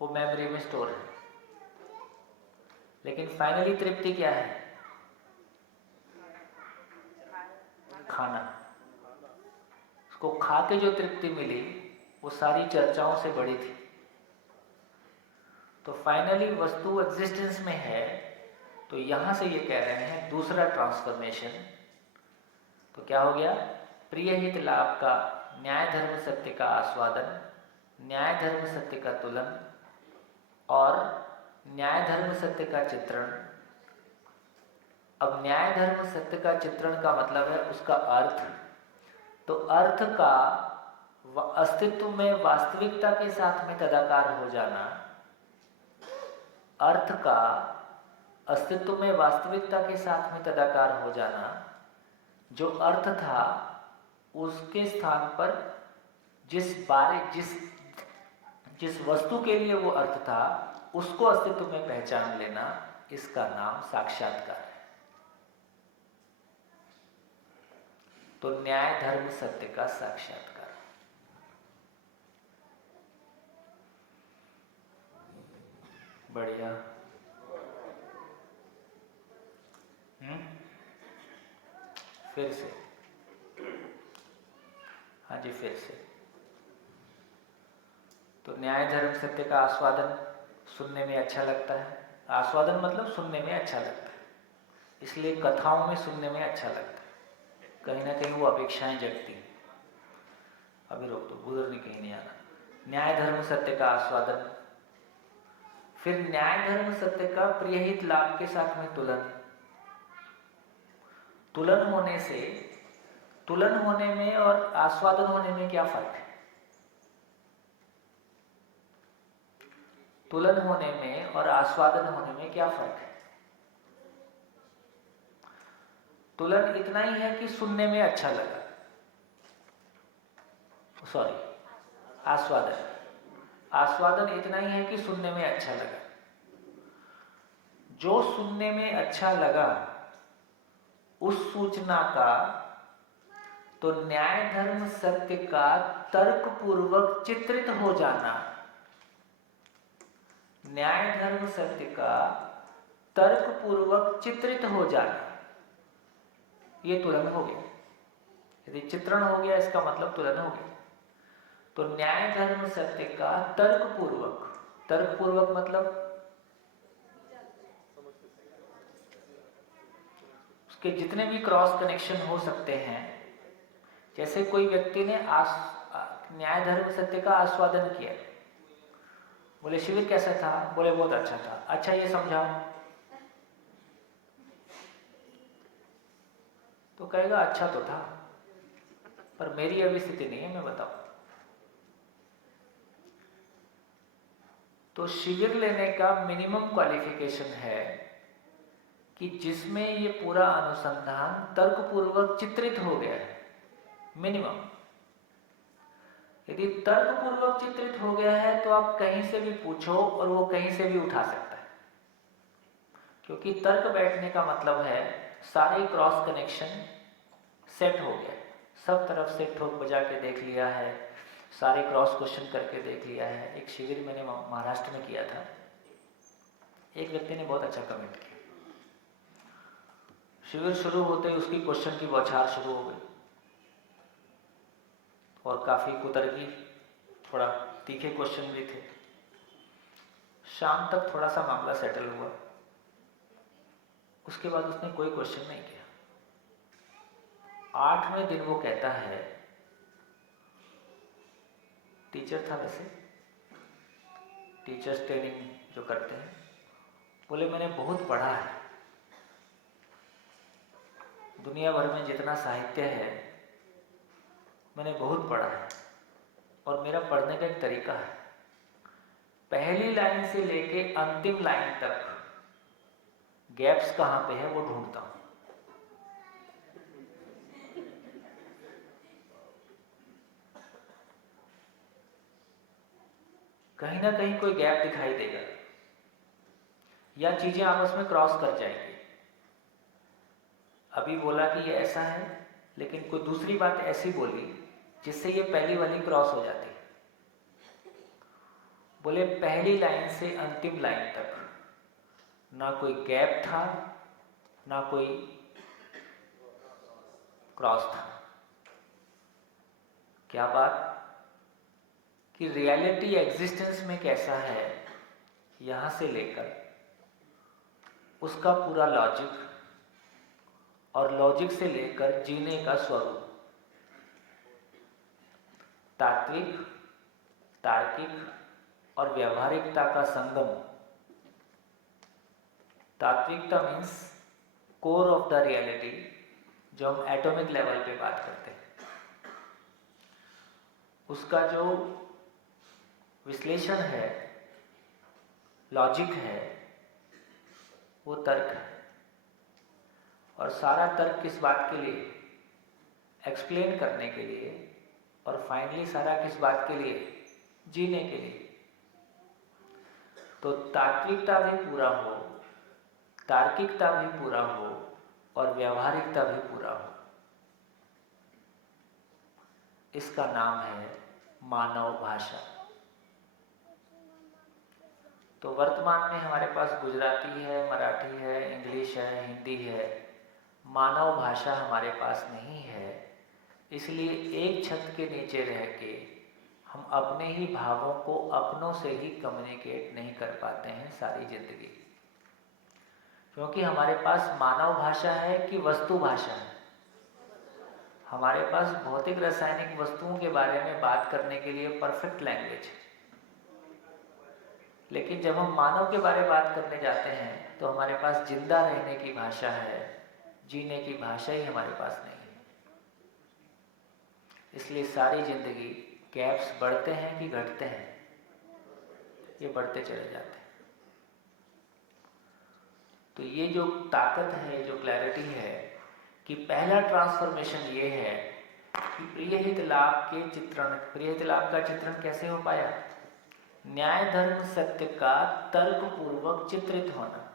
वो मेमोरी में स्टोर है। लेकिन फाइनली तृप्ति क्या है? खाना। उसको खा के जो तृप्ति मिली, वो सारी चर्चाओं से बड़ी थी। तो फाइनली वस्तु एग्जिस्टेंस में है। तो यहां से ये कह रहे हैं दूसरा ट्रांसफॉर्मेशन। तो क्या हो गया? प्रिय हित लाभ का न्याय धर्म सत्य का आस्वादन, न्याय धर्म सत्य का तुलन और न्याय धर्म सत्य का चित्रण। अब न्याय धर्म सत्य का चित्रण का मतलब है उसका अर्थ। तो अर्थ का अस्तित्व में वास्तविकता के साथ में तदाकार हो जाना, अर्थ का अस्तित्व में वास्तविकता के साथ में तदाकार हो जाना, जो अर्थ था उसके स्थान पर जिस वस्तु के लिए वो अर्थ था, उसको अस्तित्व में पहचान लेना, इसका नाम साक्षात्कार है। तो न्याय धर्म सत्य का साक्षात्कार। बढ़िया। फिर से। हाँ जी, फिर से। तो न्याय धर्म सत्य का आस्वादन सुनने में अच्छा लगता है। आस्वादन मतलब सुनने में अच्छा लगता है, इसलिए कथाओं में सुनने में अच्छा लगता है। कहीं ना कहीं वो अपेक्षाएं जगती। अभी रोक दो, गुजर नहीं, कहीं नहीं आना। न्याय धर्म सत्य का आस्वादन, फिर न्याय धर्म सत्य का प्रियहित लाभ के साथ में तुलन। तुलन होने में और आस्वादन होने में क्या फर्क है? तुलन होने में और आस्वादन होने में क्या फर्क है? तुलन इतना ही है कि सुनने में अच्छा लगा। सॉरी, आस्वादन इतना ही है कि सुनने में अच्छा लगा। जो सुनने में अच्छा लगा, उस सूचना का तो न्याय धर्म सत्य का तर्कपूर्वक चित्रित हो जाना, न्याय धर्म सत्य का तर्कपूर्वक चित्रित हो जाना, ये तुलन हो गया। यदि चित्रण हो गया, इसका मतलब तुलन हो गया। तो न्याय धर्म सत्य का तर्कपूर्वक मतलब उसके जितने भी क्रॉस कनेक्शन हो सकते हैं। जैसे कोई व्यक्ति ने न्याय धर्म सत्य का आस्वादन किया, बोले शिविर कैसा था? बोले बहुत अच्छा था। अच्छा, ये समझाओ। तो कहेगा अच्छा तो था, पर मेरी अभी स्थिति नहीं है, मैं बताऊं। तो शिविर लेने का मिनिमम क्वालिफिकेशन है कि जिसमें ये पूरा अनुसंधान तर्कपूर्वक चित्रित हो गया है, मिनिमम। यदि तर्कपूर्वक चित्रित हो गया है तो आप कहीं से भी पूछो और वो कहीं से भी उठा सकता है। क्योंकि तर्क बैठने का मतलब है सारे क्रॉस कनेक्शन सेट हो गया, सब तरफ से ठोक बजा के देख लिया है, सारे क्रॉस क्वेश्चन करके देख लिया है। एक शिविर मैंने महाराष्ट्र में किया था। एक व्यक्ति ने बहुत अच्छा कमेंट किया। शिविर शुरू होते ही उसकी क्वेश्चन की बौछार शुरू हो गई और काफी कुतर्की, थोड़ा तीखे क्वेश्चन भी थे। शाम तक थोड़ा सा मामला सेटल हुआ, उसके बाद उसने कोई क्वेश्चन नहीं किया। 8वें दिन वो कहता है टीचर था वैसे, टीचर्स ट्रेनिंग जो करते हैं। बोले मैंने बहुत पढ़ा है, दुनिया भर में जितना साहित्य है मैंने बहुत पढ़ा है, और मेरा पढ़ने का एक तरीका है, पहली लाइन से लेके अंतिम लाइन तक गैप्स कहाँ पे है वो ढूंढता हूं। कहीं ना कहीं कोई गैप दिखाई देगा या चीजें आपस में क्रॉस कर जाएंगी। अभी बोला कि ये ऐसा है, लेकिन कोई दूसरी बात ऐसी बोली जिससे ये पहली वाली क्रॉस हो जाती। बोले पहली लाइन से अंतिम लाइन तक ना कोई गैप था ना कोई क्रॉस था। क्या बात कि रियलिटी एग्जिस्टेंस में कैसा है यहां से लेकर उसका पूरा लॉजिक, और लॉजिक से लेकर जीने का स्वरूप, तात्विक, तार्किक और व्यावहारिकता का संगम। तात्विकता means core of the reality, जो हम एटॉमिक लेवल पे बात करते हैं, उसका जो विश्लेषण है, लॉजिक है, वो तर्क है। और सारा तर्क किस बात के लिए? एक्सप्लेन करने के लिए, और फाइनली सारा किस बात के लिए? जीने के लिए। तो तात्विकता भी पूरा हो, तार्किकता भी पूरा हो और व्यावहारिकता भी पूरा हो, इसका नाम है मानव भाषा। तो वर्तमान में हमारे पास गुजराती है, मराठी है, इंग्लिश है, हिंदी है, मानव भाषा हमारे पास नहीं है। इसलिए एक छत के नीचे रह के हम अपने ही भावों को अपनों से ही कम्युनिकेट नहीं कर पाते हैं सारी जिंदगी, क्योंकि हमारे पास मानव भाषा है कि वस्तु भाषा है। हमारे पास भौतिक रासायनिक वस्तुओं के बारे में बात करने के लिए परफेक्ट लैंग्वेज है, लेकिन जब हम मानव के बारे में बात करने जाते हैं तो हमारे पास जिंदा रहने की भाषा है, जीने की भाषा ही हमारे पास नहीं है। इसलिए सारी जिंदगी गैप्स बढ़ते हैं कि घटते हैं? ये बढ़ते चले जाते हैं। तो ये जो ताकत है, जो क्लैरिटी है कि पहला ट्रांसफॉर्मेशन ये है कि प्रिय हित लाभ के चित्रण, प्रिय हित लाभ का चित्रण कैसे हो पाया? न्याय धर्म सत्य का तर्क पूर्वक चित्रित होना।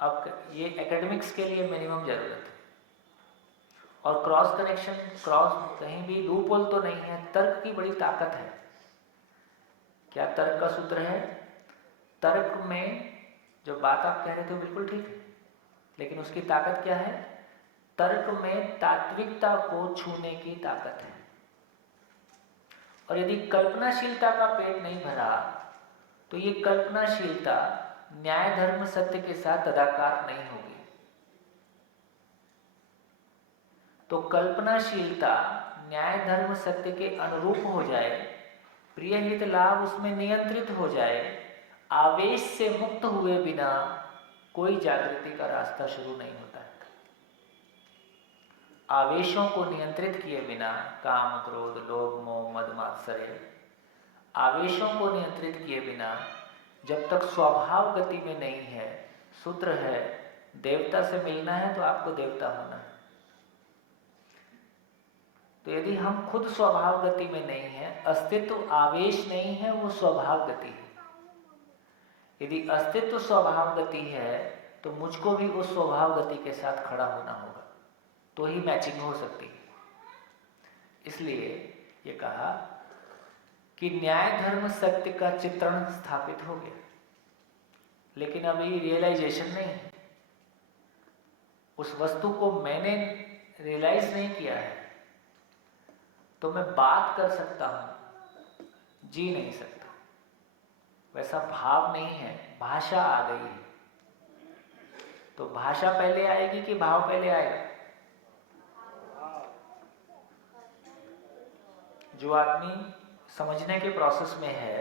अब ये एकेडमिक्स के लिए मिनिमम जरूरत है। और क्रॉस कनेक्शन, क्रॉस कहीं भी लूपहोल तो नहीं है, तर्क की बड़ी ताकत है। क्या तर्क का सूत्र है? तर्क में जो बात आप कह रहे थे बिल्कुल ठीक है, लेकिन उसकी ताकत क्या है? तर्क में तात्विकता को छूने की ताकत है। और यदि कल्पनाशीलता का पेट नहीं भरा तो ये कल्पनाशीलता न्याय धर्म सत्य के साथ तदाकार नहीं होगी। तो कल्पनाशीलता न्याय धर्म सत्य के अनुरूप हो जाए, प्रिय हित लाभ उसमें नियंत्रित हो जाए, आवेश से मुक्त हुए बिना कोई जागृति का रास्ता शुरू नहीं होता है। आवेशों को नियंत्रित किए बिना, काम क्रोध लोभ मोह मद मात्सर्य, आवेशों को नियंत्रित किए बिना जब तक स्वभाव गति में नहीं है, सूत्र है देवता से मिलना है तो आपको देवता होना है। तो यदि हम खुद स्वभाव गति में नहीं है, अस्तित्व आवेश नहीं है, वो स्वभाव गति है। यदि अस्तित्व स्वभाव गति है तो मुझको भी उस स्वभाव गति के साथ खड़ा होना होगा, तो ही मैचिंग हो सकती है। इसलिए ये कहा कि न्याय धर्म सत्य का चित्रण स्थापित हो गया, लेकिन अभी रियलाइजेशन नहीं है। उस वस्तु को मैंने रियलाइज नहीं किया है, तो मैं बात कर सकता हूं, जी नहीं सकता। वैसा भाव नहीं है, भाषा आ गई है। तो भाषा पहले आएगी कि भाव पहले आएगा? जो आदमी समझने के प्रोसेस में है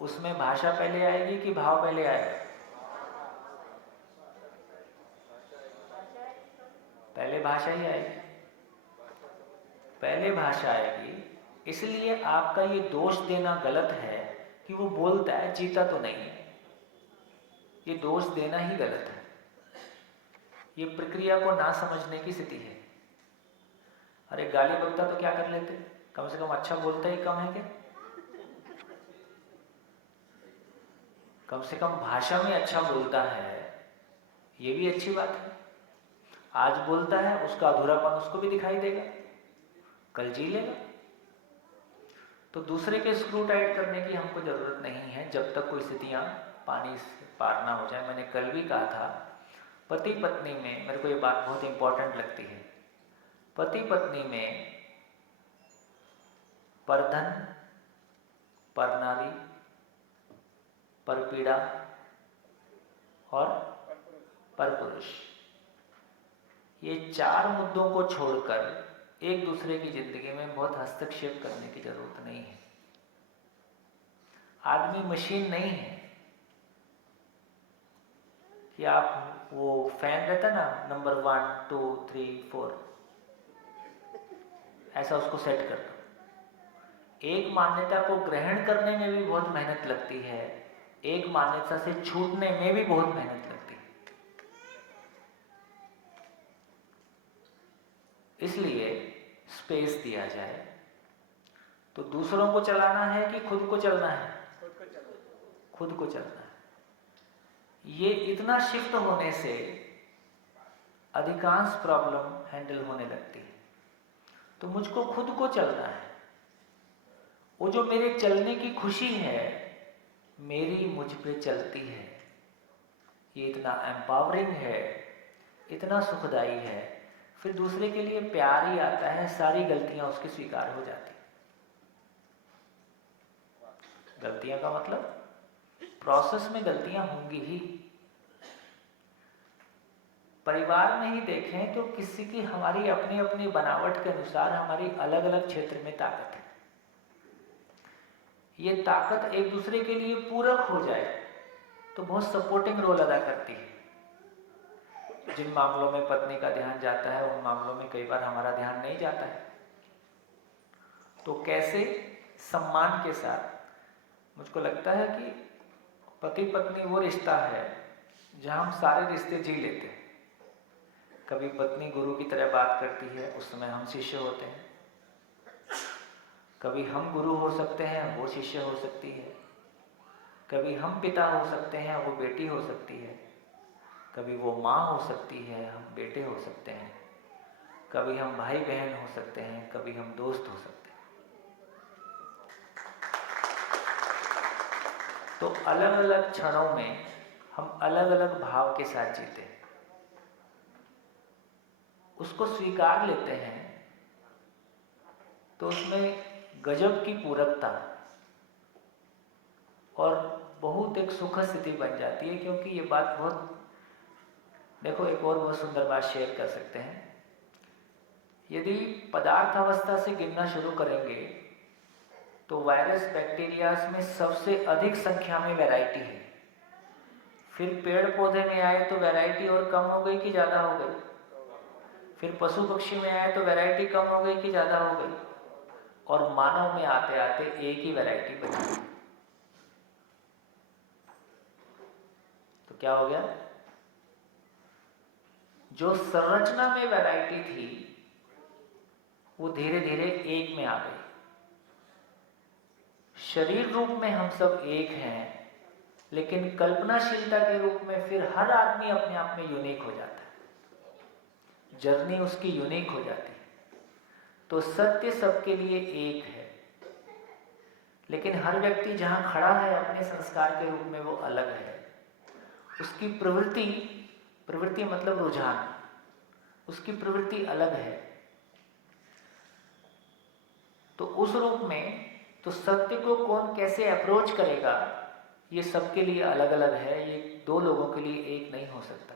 उसमें भाषा पहले आएगी कि भाव पहले आएगा? पहले भाषा ही आएगी, पहले भाषा आएगी। इसलिए आपका ये दोष देना गलत है कि वो बोलता है, जीता तो नहीं है। ये दोष देना ही गलत है। ये प्रक्रिया को ना समझने की स्थिति है। अरे गाली बकता तो क्या कर लेते, कम से कम अच्छा बोलता ही कम है क्या? कम से कम भाषा में अच्छा बोलता है, ये भी अच्छी बात है। आज बोलता है, उसका अधूरापन उसको भी दिखाई देगा, कल जी लेगा। तो दूसरे के स्क्रू टाइट करने की हमको जरूरत नहीं है जब तक कोई स्थितियां पानी से पार ना हो जाए। मैंने कल भी कहा था, पति पत्नी में, मेरे को ये बात बहुत इंपॉर्टेंट लगती है, पति पत्नी में परधन, परनारी, परपीड़ा और परपुरुष, ये 4 मुद्दों को छोड़कर एक दूसरे की जिंदगी में बहुत हस्तक्षेप करने की जरूरत नहीं है। आदमी मशीन नहीं है कि आप वो फैन रहता ना, नंबर 1 2 3 4, ऐसा उसको सेट कर दो। एक मान्यता को ग्रहण करने में भी बहुत मेहनत लगती है, एक मान्यता से छूटने में भी बहुत मेहनत लगती है। इसलिए स्पेस दिया जाए। तो दूसरों को चलाना है कि खुद को चलना है? खुद को चलना है। ये इतना शिफ्ट होने से अधिकांश प्रॉब्लम हैंडल होने लगती है। तो मुझको खुद को चलना है। वो जो मेरे चलने की खुशी है, मेरी मुझ पे चलती है, ये इतना एम्पावरिंग है, इतना सुखदाई है। फिर दूसरे के लिए प्यार ही आता है, सारी गलतियां उसकी स्वीकार हो जाती। गलतियां का मतलब प्रोसेस में गलतियां होंगी ही। परिवार में ही देखें तो किसी की हमारी अपनी अपनी बनावट के अनुसार हमारी अलग अलग क्षेत्र में ताकत है। ये ताकत एक दूसरे के लिए पूरक हो जाए तो बहुत सपोर्टिंग रोल अदा करती है। जिन मामलों में पत्नी का ध्यान जाता है, उन मामलों में कई बार हमारा ध्यान नहीं जाता है। तो कैसे सम्मान के साथ, मुझको लगता है कि पति पत्नी वो रिश्ता है जहां हम सारे रिश्ते जी लेते हैं। कभी पत्नी गुरु की तरह बात करती है, उस समय हम शिष्य होते हैं। कभी हम गुरु हो सकते हैं, वो शिष्य हो सकती है। कभी हम पिता हो सकते हैं, वो बेटी हो सकती है। कभी वो माँ हो सकती है, हम बेटे हो सकते हैं। कभी हम भाई बहन हो सकते हैं, कभी हम दोस्त हो सकते हैं। तो अलग अलग क्षणों में हम अलग अलग भाव के साथ जीते हैं, उसको स्वीकार लेते हैं। तो उसमें गजब की पूरकता और बहुत एक सुखद स्थिति बन जाती है। क्योंकि ये बात बहुत, देखो एक और बहुत सुंदर बात शेयर कर सकते हैं। यदि पदार्थ अवस्था से गिनना शुरू करेंगे तो वायरस बैक्टीरियाज में सबसे अधिक संख्या में वैरायटी है। फिर पेड़ पौधे में आए तो वैरायटी और कम हो गई कि ज़्यादा हो गई। फिर पशु पक्षी में आए तो वैरायटी कम हो गई कि ज़्यादा हो गई। और मानव में आते आते एक ही वैरायटी बची। तो क्या हो गया? जो संरचना में वैरायटी थी वो धीरे धीरे एक में आ गई। शरीर रूप में हम सब एक हैं, लेकिन कल्पनाशीलता के रूप में फिर हर आदमी अपने आप में यूनिक हो जाता है। जर्नी उसकी यूनिक हो जाती है। तो सत्य सबके लिए एक है, लेकिन हर व्यक्ति जहां खड़ा है अपने संस्कार के रूप में वो अलग है। उसकी प्रवृत्ति मतलब रुझान, उसकी प्रवृत्ति अलग है। तो उस रूप में तो सत्य को कौन कैसे अप्रोच करेगा, ये सबके लिए अलग अलग है। ये 2 लोगों के लिए एक नहीं हो सकता।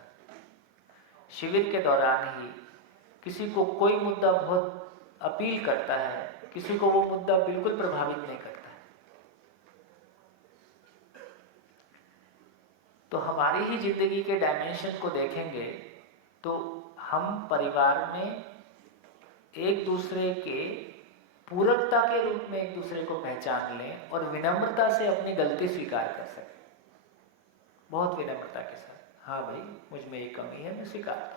शिविर के दौरान ही किसी को कोई मुद्दा बहुत अपील करता है किसी को वो मुद्दा बिल्कुल प्रभावित नहीं करता है। तो हमारी ही जिंदगी के डायमेंशन को देखेंगे तो हम परिवार में एक दूसरे के पूरकता के रूप में एक दूसरे को पहचान लें और विनम्रता से अपनी गलती स्वीकार कर सकें, बहुत विनम्रता के साथ। हाँ भाई, मुझ में ये कमी है, मैं स्वीकारता हूँ।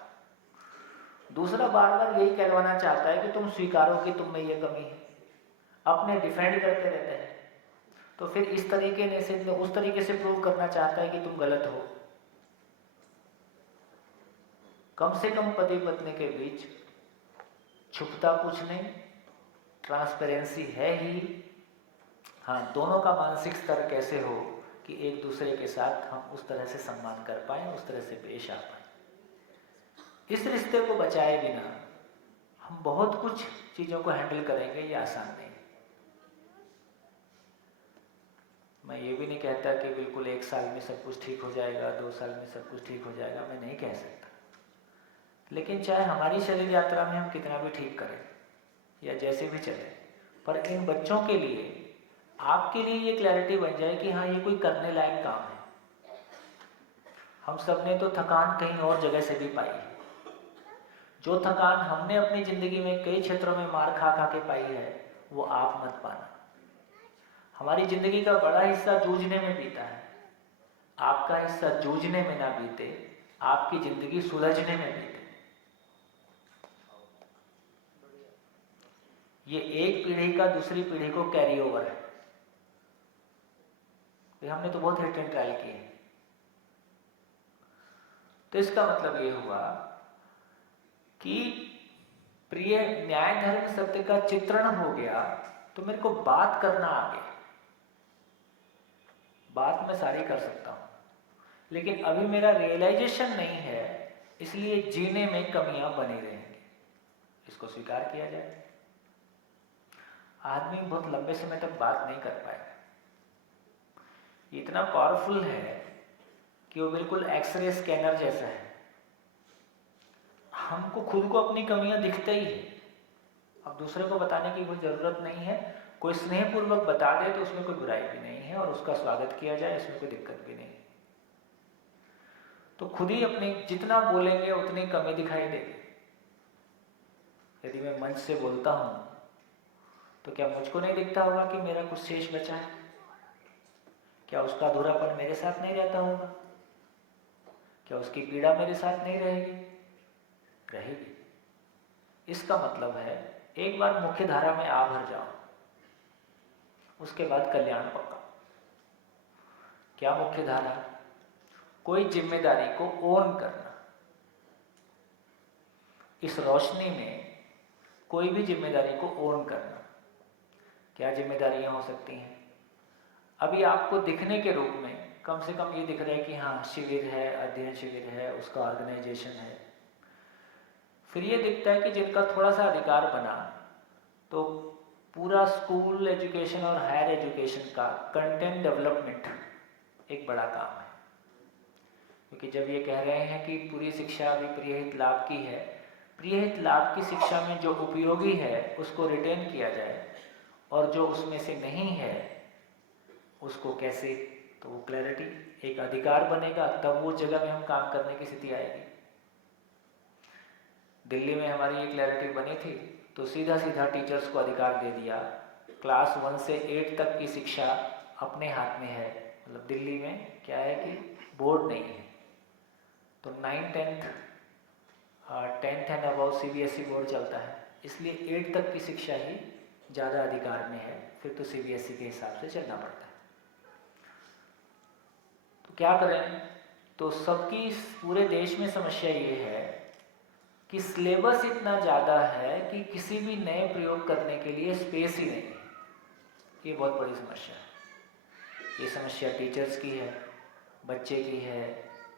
दूसरा बार बार यही कहलवाना चाहता है कि तुम स्वीकारो कि तुम में ये कमी है, अपने डिफेंड करते रहते हैं। तो फिर इस तरीके से उस तरीके से प्रूव करना चाहता है कि तुम गलत हो। कम से कम पति पत्नी के बीच छुपता कुछ नहीं, ट्रांसपेरेंसी है ही। हाँ, दोनों का मानसिक स्तर कैसे हो कि एक दूसरे के साथ हम उस तरह से सम्मान कर पाएं, उस तरह से पेश आ पाएं। इस रिश्ते को बचाए बिना हम बहुत कुछ चीज़ों को हैंडल करेंगे, ये आसान नहीं। मैं ये भी नहीं कहता कि बिल्कुल 1 साल में सब कुछ ठीक हो जाएगा, 2 साल में सब कुछ ठीक हो जाएगा, मैं नहीं कह सकता। लेकिन चाहे हमारी शरीर यात्रा में हम कितना भी ठीक करें या जैसे भी चले, पर इन बच्चों के लिए, आपके लिए ये क्लैरिटी बन जाए कि हाँ, ये कोई करने लायक काम है। हम सब ने तो थकान कहीं और जगह से भी पाई है। जो थकान हमने अपनी ज़िंदगी में कई क्षेत्रों में मार खा खा के पाई है, वो आप मत पाना। हमारी ज़िंदगी का बड़ा हिस्सा जूझने में बीता है। आपका हिस्सा जूझने में ना बीते, आपकी ज़िंदगी सुलझने में बीते। ये एक पीढ़ी का दूसरी पीढ़ी को कैरी ओवर है। हमने तो बहुत हिट एंड ट्रायल किए। तो इसका मतलब ये हुआ कि प्रिय न्याय धर्म सत्य का चित्रण हो गया, तो मेरे को बात करना आ गया। बात मैं सारी कर सकता हूं, लेकिन अभी मेरा रियलाइजेशन नहीं है, इसलिए जीने में कमियां बनी रहेंगी। इसको स्वीकार किया जाए। आदमी बहुत लंबे समय तक बात नहीं कर पाएगा। इतना पावरफुल है कि वो बिल्कुल एक्सरे स्कैनर जैसा है। हमको खुद को अपनी कमियां दिखते ही है। अब दूसरे को बताने की कोई ज़रूरत नहीं है। कोई स्नेहपूर्वक बता दे तो उसमें कोई बुराई भी नहीं है, और उसका स्वागत किया जाए, इसमें कोई दिक्कत भी नहीं। तो खुद ही अपनी जितना बोलेंगे उतनी कमी दिखाई देगी। यदि मैं मंच से बोलता हूं तो क्या मुझको नहीं दिखता होगा कि मेरा कुछ शेष बचा है? क्या उसका अधूरापन मेरे साथ नहीं रहता होगा? क्या उसकी पीड़ा मेरे साथ नहीं रहेगी? रहेगी। इसका मतलब है एक बार मुख्य धारा में आ भर जाओ, उसके बाद कल्याण पक्का। क्या मुख्य धारा? कोई जिम्मेदारी को ओन करना। इस रोशनी में कोई भी जिम्मेदारी को ओन करना। क्या जिम्मेदारियां हो सकती हैं? अभी आपको दिखने के रूप में कम से कम ये दिख रहा है कि हाँ, शिविर है, अध्ययन शिविर है, उसका ऑर्गेनाइजेशन है। फिर ये दिखता है कि जिनका थोड़ा सा अधिकार बना, तो पूरा स्कूल एजुकेशन और हायर एजुकेशन का कंटेंट डेवलपमेंट एक बड़ा काम है। क्योंकि जब ये कह रहे हैं कि पूरी शिक्षा अभी प्रियहित लाभ की है, प्रियहित लाभ की शिक्षा में जो उपयोगी है उसको रिटेन किया जाए, और जो उसमें से नहीं है उसको कैसे, तो वो क्लैरिटी एक अधिकार बनेगा, तब वो जगह में हम काम करने की स्थिति आएगी। दिल्ली में हमारी ये क्लैरिटी बनी थी, तो सीधा सीधा टीचर्स को अधिकार दे दिया, क्लास 1 से 8 तक की शिक्षा अपने हाथ में है। मतलब दिल्ली में क्या है कि बोर्ड नहीं है, तो 9, 10th and above CBSE board चलता है, इसलिए 8 तक की शिक्षा ही ज़्यादा अधिकार में है। फिर तो CBSE के हिसाब से चलना पड़ता है। तो क्या करें? तो सबकी पूरे देश में समस्या ये है कि सिलेबस इतना ज़्यादा है कि किसी भी नए प्रयोग करने के लिए स्पेस ही नहीं है। ये बहुत बड़ी समस्या है। ये समस्या टीचर्स की है, बच्चे की है,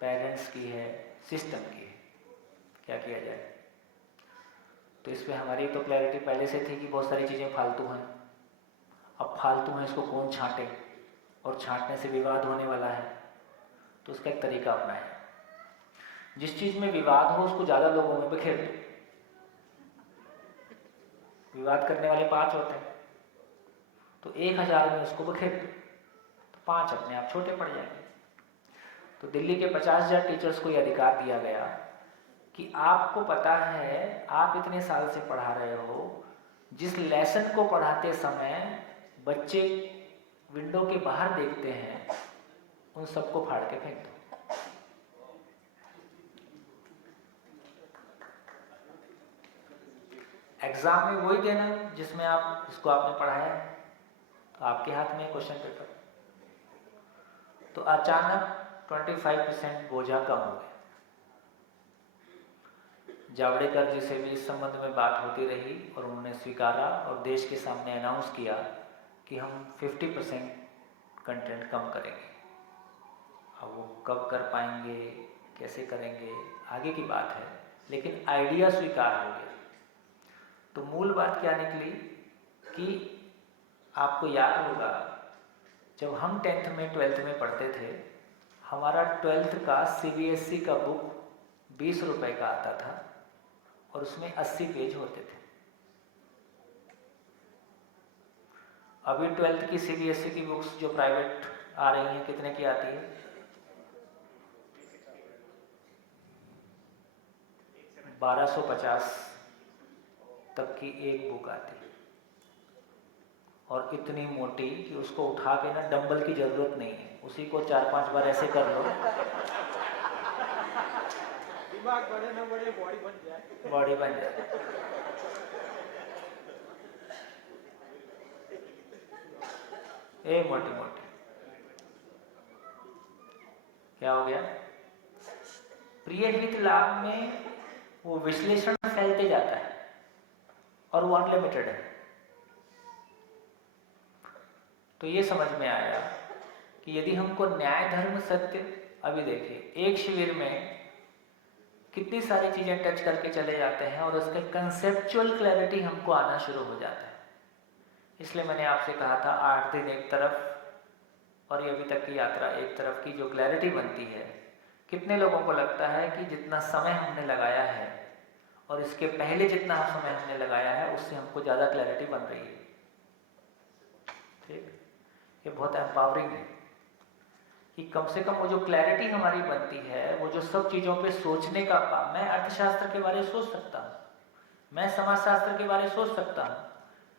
पेरेंट्स की है, सिस्टम की है। क्या किया जाए? तो इस पर हमारी तो क्लैरिटी पहले से थी कि बहुत सारी चीज़ें फालतू हैं। अब फालतू हैं, इसको कौन छांटे, और छांटने से विवाद होने वाला है, तो उसका एक तरीका अपनाएं। जिस चीज़ में विवाद हो उसको ज़्यादा लोगों में बिखेर दो। विवाद करने वाले 5 होते हैं, तो 1000 में उसको बखेर दो तो 5 अपने आप छोटे पड़ जाएंगे। तो दिल्ली के 50,000 टीचर्स को यह अधिकार दिया गया कि आपको पता है, आप इतने साल से पढ़ा रहे हो, जिस लेसन को पढ़ाते समय बच्चे विंडो के बाहर देखते हैं, उन सबको फाड़ के फेंक दो। एग्जाम में वही देना जिसमें जिसको आपने पढ़ाया है। तो आपके हाथ में क्वेश्चन पेपर, तो अचानक 25% बोझा कम हो गया। जावड़ेकर जी से भी इस संबंध में बात होती रही और उन्होंने स्वीकारा और देश के सामने अनाउंस किया कि हम 50% कंटेंट कम करेंगे। अब वो कब कर पाएंगे, कैसे करेंगे, आगे की बात है, लेकिन आइडिया स्वीकार हो गया। तो मूल बात क्या निकली कि आपको याद होगा जब हम 10th में 12th में पढ़ते थे, हमारा 12th का CBSE का बुक 20 रुपए का आता था और उसमें 80 पेज होते थे। अभी 12th की CBSE की बुक्स जो प्राइवेट आ रही हैं, कितने की आती है? 1250 तक की एक बुक आती है और इतनी मोटी कि उसको उठा के ना डंबल की जरूरत नहीं है, उसी को 4-5 बार ऐसे कर लो, दिमाग बढ़े ना बढ़े बॉडी बन जाए, बॉडी बन जाए। मोटी मोटी क्या हो गया? प्रिय हित लाभ में वो विश्लेषण फैलते जाता है और वो अनलिमिटेड है। तो ये समझ में आया कि यदि हमको न्याय धर्म सत्य, अभी देखिए एक शिविर में कितनी सारी चीजें टच करके चले जाते हैं और उसके कंसेप्चुअल क्लैरिटी हमको आना शुरू हो जाता है। इसलिए मैंने आपसे कहा था 8 दिन एक तरफ और ये अभी तक की यात्रा एक तरफ की जो क्लैरिटी बनती है, कितने लोगों को लगता है कि जितना समय हमने लगाया है और इसके पहले जितना समय हमने लगाया है उससे हमको ज़्यादा क्लैरिटी बन रही है। ठीक, ये बहुत एम्पावरिंग है कि कम से कम वो जो क्लैरिटी हमारी बनती है, वो जो सब चीज़ों पे सोचने का, मैं अर्थशास्त्र के बारे में सोच सकता हूँ, मैं समाजशास्त्र के बारे में सोच सकता हूँ,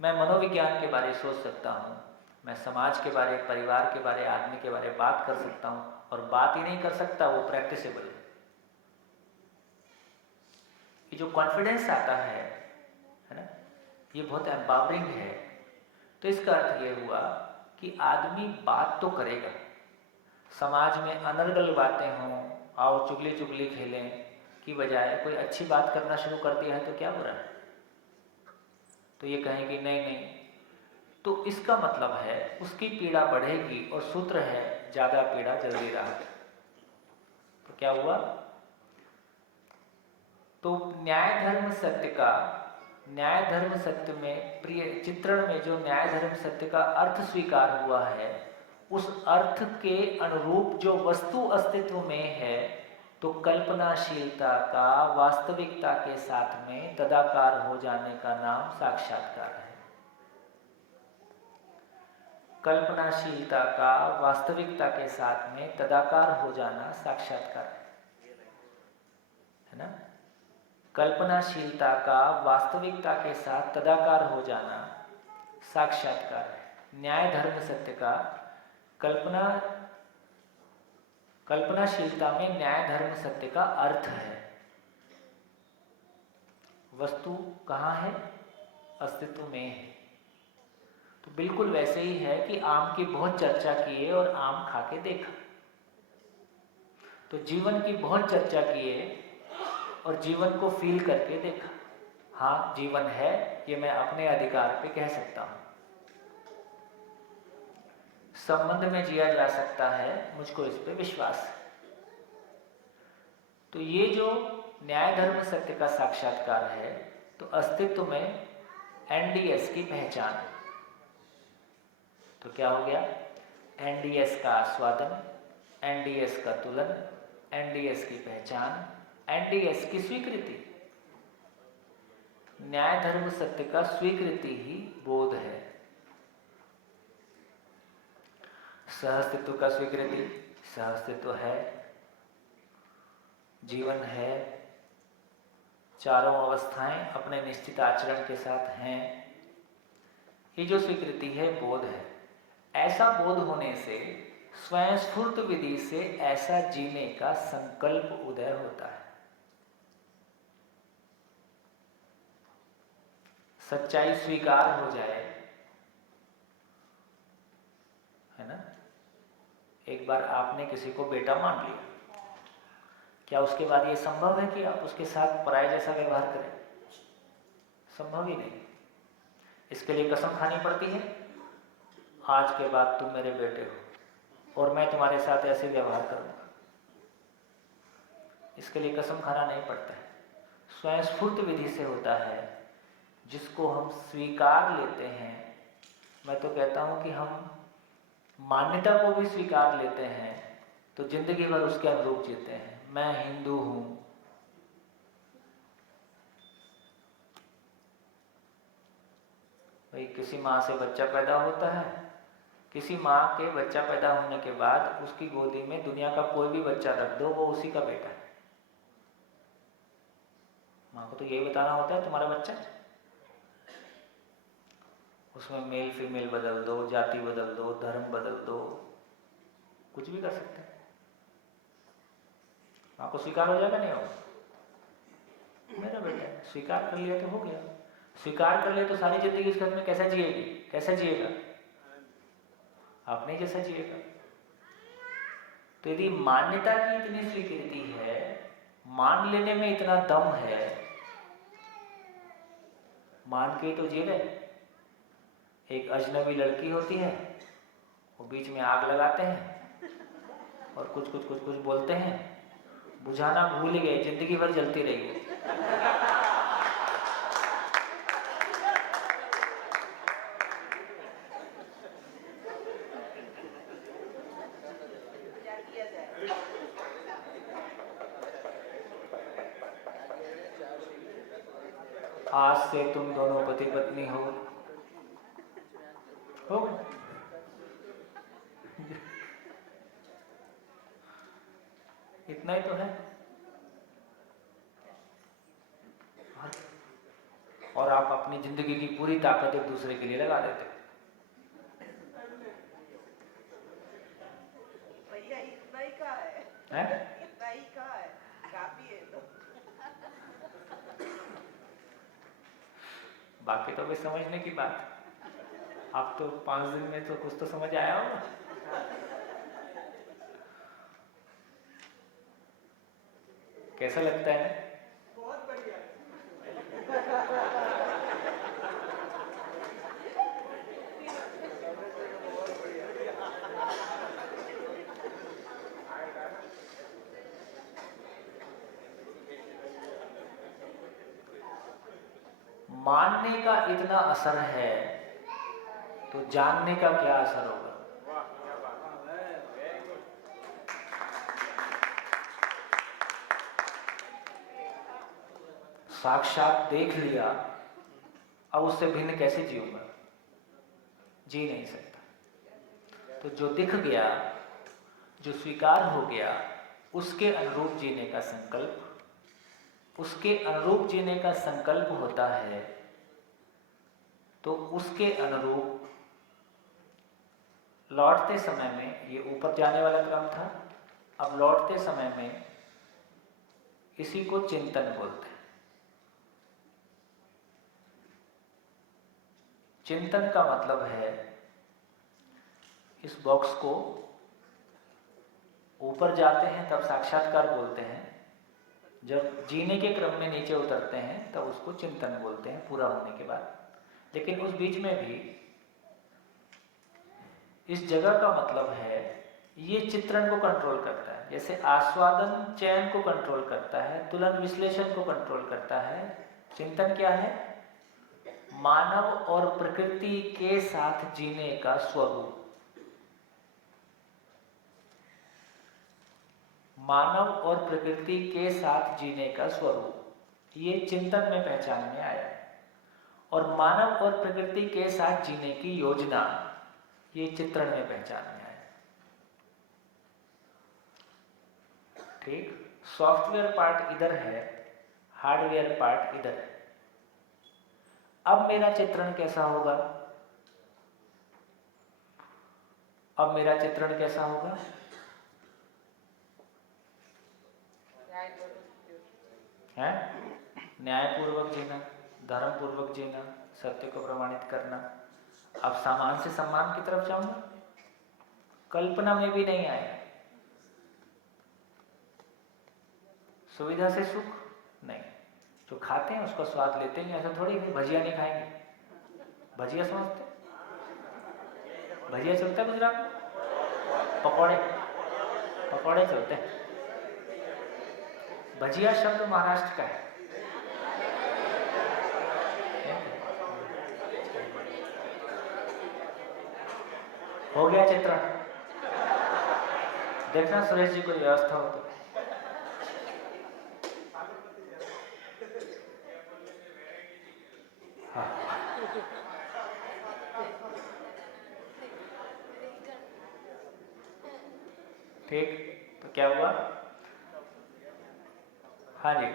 मैं मनोविज्ञान के बारे में सोच सकता हूँ, मैं समाज के बारे, परिवार के बारे, आदमी के बारे में बात कर सकता हूँ, और बात ही नहीं कर सकता, वो प्रैक्टिसेबल है। ये जो कॉन्फिडेंस आता है ना, ये बहुत एम्पावरिंग है। तो इसका अर्थ ये हुआ कि आदमी बात तो करेगा, समाज में अनर्गल बातें हों, आओ चुगली चुगली खेलें की बजाय कोई अच्छी बात करना शुरू कर दिया है तो क्या बुरा है? तो ये कहेंगे नहीं नहीं, तो इसका मतलब है उसकी पीड़ा बढ़ेगी और सूत्र है ज्यादा पीड़ा जल्दी राहत। तो क्या हुआ? तो न्याय धर्म सत्य का, न्याय धर्म सत्य में प्रिय चित्रण में जो न्याय धर्म सत्य का अर्थ स्वीकार हुआ है, उस अर्थ के अनुरूप जो वस्तु अस्तित्व में है, तो कल्पनाशीलता का वास्तविकता के साथ में तदाकार हो जाने का नाम साक्षात्कार है। कल्पनाशीलता का वास्तविकता के साथ में तदाकार हो जाना साक्षात्कार है ना। कल्पनाशीलता का वास्तविकता के साथ तदाकार हो जाना साक्षात्कार है। न्याय धर्म सत्य का कल्पनाशीलता में न्याय धर्म सत्य का अर्थ है। वस्तु कहाँ है? अस्तित्व में है। तो बिल्कुल वैसे ही है कि आम की बहुत चर्चा किए और आम खा के देखा, तो जीवन की बहुत चर्चा किए और जीवन को फील करके देखा। हाँ, जीवन है, ये मैं अपने अधिकार पे कह सकता हूँ। संबंध में जिया जा सकता है, मुझको इस पे विश्वास है। तो ये जो न्याय धर्म सत्य का साक्षात्कार है, तो अस्तित्व में NDS की पहचान है। तो क्या हो गया? NDS का आस्वादन, NDS का तुलन, NDS की पहचान, NDS की स्वीकृति। न्याय धर्म सत्य का स्वीकृति ही बोध है। सहअस्तित्व का स्वीकृति, सहअस्तित्व है, जीवन है, चारों अवस्थाएं अपने निश्चित आचरण के साथ हैं, ये जो स्वीकृति है बोध है। ऐसा बोध होने से स्वयं स्फूर्त विधि से ऐसा जीने का संकल्प उदय होता है। सच्चाई स्वीकार हो जाए, है ना। एक बार आपने किसी को बेटा मान लिया, क्या उसके बाद ये संभव है कि आप उसके साथ पराये जैसा व्यवहार करें? संभव ही नहीं। इसके लिए कसम खानी पड़ती है, आज के बाद तुम मेरे बेटे हो और मैं तुम्हारे साथ ऐसे व्यवहार करूंगा। इसके लिए कसम खाना नहीं पड़ता है, स्वयं स्फूर्त विधि से होता है, जिसको हम स्वीकार लेते हैं। मैं तो कहता हूं कि हम मान्यता को भी स्वीकार लेते हैं तो जिंदगी भर उसके अनुरूप जीते हैं। मैं हिंदू हूं, भाई किसी माँ से बच्चा पैदा होता है, किसी माँ के बच्चा पैदा होने के बाद उसकी गोदी में दुनिया का कोई भी बच्चा रख दो, वो उसी का बेटा है। माँ को तो यही बताना होता है तुम्हारा बच्चा, उसमें मेल फीमेल बदल दो, जाति बदल दो, धर्म बदल दो, कुछ भी कर सकते हैं। माँ को स्वीकार हो जाएगा, नहीं होगा, मेरा बेटा है। स्वीकार कर लिया तो हो गया। स्वीकार कर लिया तो सारी जिंदगी इस घर में कैसा जिएगी, कैसा जिएगा? अपने जैसा जिएगा। तो यदि मान्यता की इतनी स्वीकृति है, मान लेने में इतना दम है, मान के तो जी रहे। एक अजनबी लड़की होती है, वो बीच में आग लगाते हैं और कुछ कुछ कुछ कुछ बोलते हैं, बुझाना भूल गए, जिंदगी भर जलती रही वो। आज से तुम दोनों पति पत्नी हो इतना ही तो है। और आप अपनी जिंदगी की पूरी ताकत एक दूसरे के लिए लगा देते। भैया इतना ही कहा है? इतना ही कहा है, काफी है तो। बाकी तो भी समझने की बात। आप तो 5 दिन में तो कुछ तो समझ आया होगा। कैसा लगता है? बहुत बढ़िया। मानने का इतना असर है तो जानने का क्या असर होगा? साक्षात देख लिया, अब उससे भिन्न कैसे जीऊंगा? जी नहीं सकता। तो जो दिख गया, जो स्वीकार हो गया, उसके अनुरूप जीने का संकल्प, उसके अनुरूप जीने का संकल्प होता है तो उसके अनुरूप लौटते समय में, ये ऊपर जाने वाला क्रम था, अब लौटते समय में इसी को चिंतन बोलते हैं। चिंतन का मतलब है इस बॉक्स को ऊपर जाते हैं तब साक्षात्कार बोलते हैं, जब जीने के क्रम में नीचे उतरते हैं तब उसको चिंतन बोलते हैं पूरा होने के बाद। लेकिन उस बीच में भी इस जगह का मतलब है ये चित्रण को कंट्रोल करता है, जैसे आस्वादन चयन को कंट्रोल करता है, तुलन विश्लेषण को कंट्रोल करता है। चिंतन क्या है? मानव और प्रकृति के साथ जीने का स्वरूप। मानव और प्रकृति के साथ जीने का स्वरूप, ये चिंतन में पहचान में आया। और मानव और प्रकृति के साथ जीने की योजना, ये चित्रण में पहचान में आए। ठीक, सॉफ्टवेयर पार्ट इधर है, हार्डवेयर पार्ट इधर है। अब मेरा चित्रण कैसा होगा? अब मेरा चित्रण कैसा होगा? है न्यायपूर्वक जीना, धर्मपूर्वक जीना, सत्य को प्रमाणित करना। अब सामान से सम्मान की तरफ जाऊंगा, कल्पना में भी नहीं आएगा। सुविधा से सुख नहीं, जो खाते हैं उसका स्वाद लेते हैं। ऐसा थोड़ी कि भजिया नहीं खाएंगे। भजिया समझते? भजिया चलता है गुजरात में? पकौड़े, पकौड़े चलते हैं। भजिया शब्द महाराष्ट्र का है। हो गया चित्रण। देखना सुरेश जी कोई व्यवस्था हो तो। हाँ, ठीक, तो क्या हुआ? हाँ जी,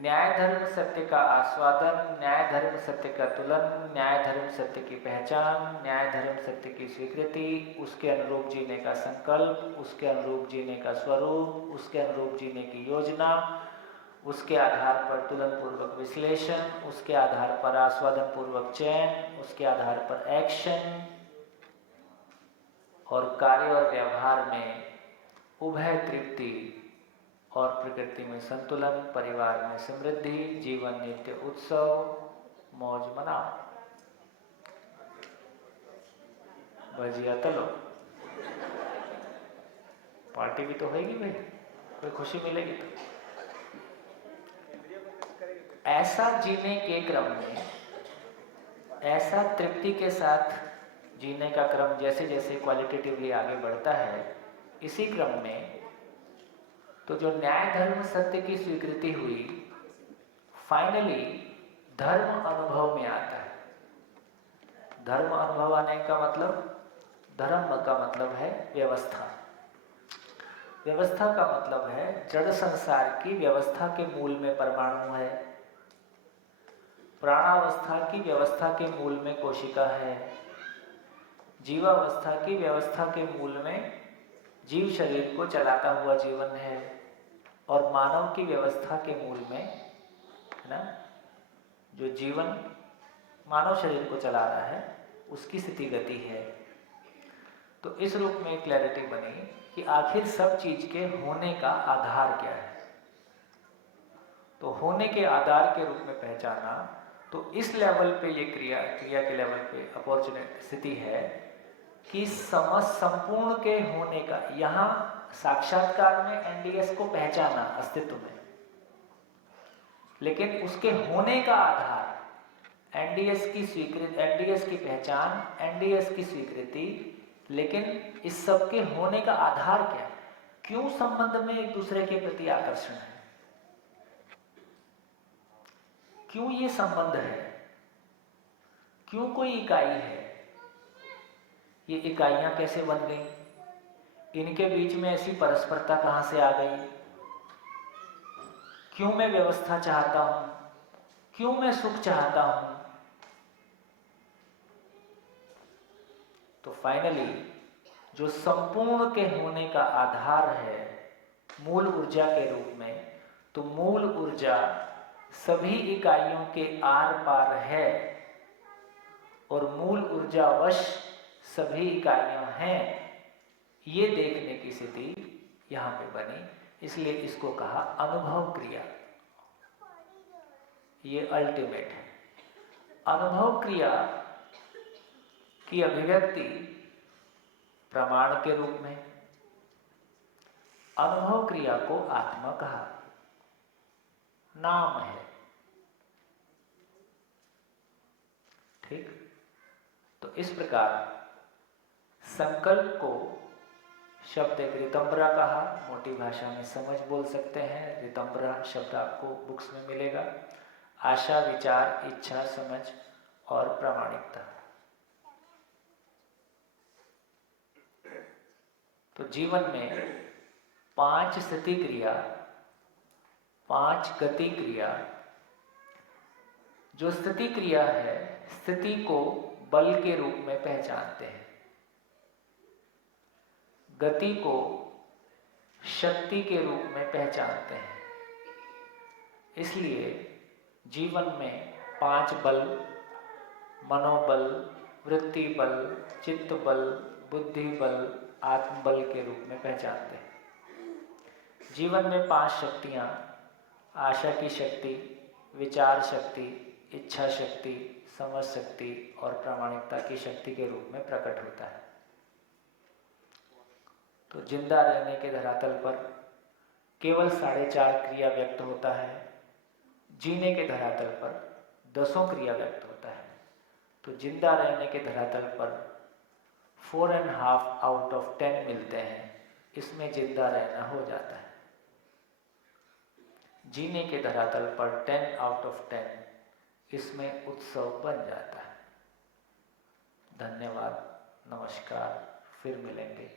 न्याय धर्म सत्य का आस्वादन, न्याय धर्म सत्य का तुलन, न्याय धर्म सत्य की पहचान, न्याय धर्म सत्य की स्वीकृति, उसके अनुरूप जीने का संकल्प, उसके अनुरूप जीने का स्वरूप, उसके अनुरूप जीने की योजना, उसके आधार पर तुलन पूर्वक विश्लेषण, उसके आधार पर आस्वादन पूर्वक चयन, उसके आधार पर एक्शन, और कार्य और व्यवहार में उभय तृप्ति और प्रकृति में संतुलन, परिवार में समृद्धि, जीवन नित्य उत्सव, मौज मनाओ। भजिया तलो, पार्टी भी तो होगी भाई, कोई खुशी मिलेगी तो। ऐसा जीने के क्रम में, ऐसा तृप्ति के साथ जीने का क्रम जैसे जैसे क्वालिटेटिवली आगे बढ़ता है, इसी क्रम में तो जो न्याय धर्म सत्य की स्वीकृति हुई, फाइनली धर्म अनुभव में आता है। धर्म अनुभव आने का मतलब, धर्म का मतलब है व्यवस्था। व्यवस्था का मतलब है जड़ संसार की व्यवस्था के मूल में परमाणु है, प्राणावस्था की व्यवस्था के मूल में कोशिका है, जीवावस्था की व्यवस्था के मूल में जीव शरीर को चलाता हुआ जीवन है, और मानव की व्यवस्था के मूल में, है ना, जो जीवन मानव शरीर को चला रहा है उसकी स्थिति गति है। तो इस रूप में क्लैरिटी बनी कि आखिर सब चीज के होने का आधार क्या है। तो होने के आधार के रूप में पहचाना, तो इस लेवल पे ये क्रिया के लेवल पे अपॉर्चुनिटी स्थिति है कि संपूर्ण के होने का, यहाँ साक्षात्कार में एनडीएस को पहचाना अस्तित्व में, लेकिन उसके होने का आधार एनडीएस की स्वीकृति, एनडीएस की पहचान, एनडीएस की स्वीकृति, लेकिन इस सब के होने का आधार क्या है? क्यों संबंध में एक दूसरे के प्रति आकर्षण है? क्यों ये संबंध है? क्यों कोई इकाई है? ये इकाइयां कैसे बन गई? इनके बीच में ऐसी परस्परता कहां से आ गई? क्यों मैं व्यवस्था चाहता हूं? क्यों मैं सुख चाहता हूं? तो फाइनली जो संपूर्ण के होने का आधार है मूल ऊर्जा के रूप में, तो मूल ऊर्जा सभी इकाइयों के आर पार है, और मूल ऊर्जा वश सभी इकाइयां हैं, ये देखने की स्थिति यहां पे बनी। इसलिए इसको कहा अनुभव क्रिया। ये अल्टीमेट है। अनुभव क्रिया की अभिव्यक्ति प्रमाण के रूप में, अनुभव क्रिया को आत्मा कहा, नाम है। ठीक, तो इस प्रकार संकल्प को शब्द एक रितंबरा कहा, मोटी भाषा में समझ बोल सकते हैं। रितंबरा शब्द आपको बुक्स में मिलेगा। आशा, विचार, इच्छा, समझ और प्रामाणिकता। तो जीवन में 5 स्थिति क्रिया, 5 गति क्रिया। जो स्थिति क्रिया है, स्थिति को बल के रूप में पहचानते हैं, गति को शक्ति के रूप में पहचानते हैं। इसलिए जीवन में 5 बल, मनोबल, वृत्ति बल, चित्त बल, बुद्धि बल, आत्मबल के रूप में पहचानते हैं। जीवन में 5 शक्तियाँ, आशा की शक्ति, विचार शक्ति, इच्छा शक्ति, समझ शक्ति और प्रामाणिकता की शक्ति के रूप में प्रकट होता है। तो जिंदा रहने के धरातल पर केवल 4.5 क्रिया व्यक्त होता है, जीने के धरातल पर 10 क्रिया व्यक्त होता है। तो जिंदा रहने के धरातल पर 4.5 आउट ऑफ 10 मिलते हैं, इसमें जिंदा रहना हो जाता है। जीने के धरातल पर 10 आउट ऑफ 10, इसमें उत्सव बन जाता है। धन्यवाद, नमस्कार, फिर मिलेंगे।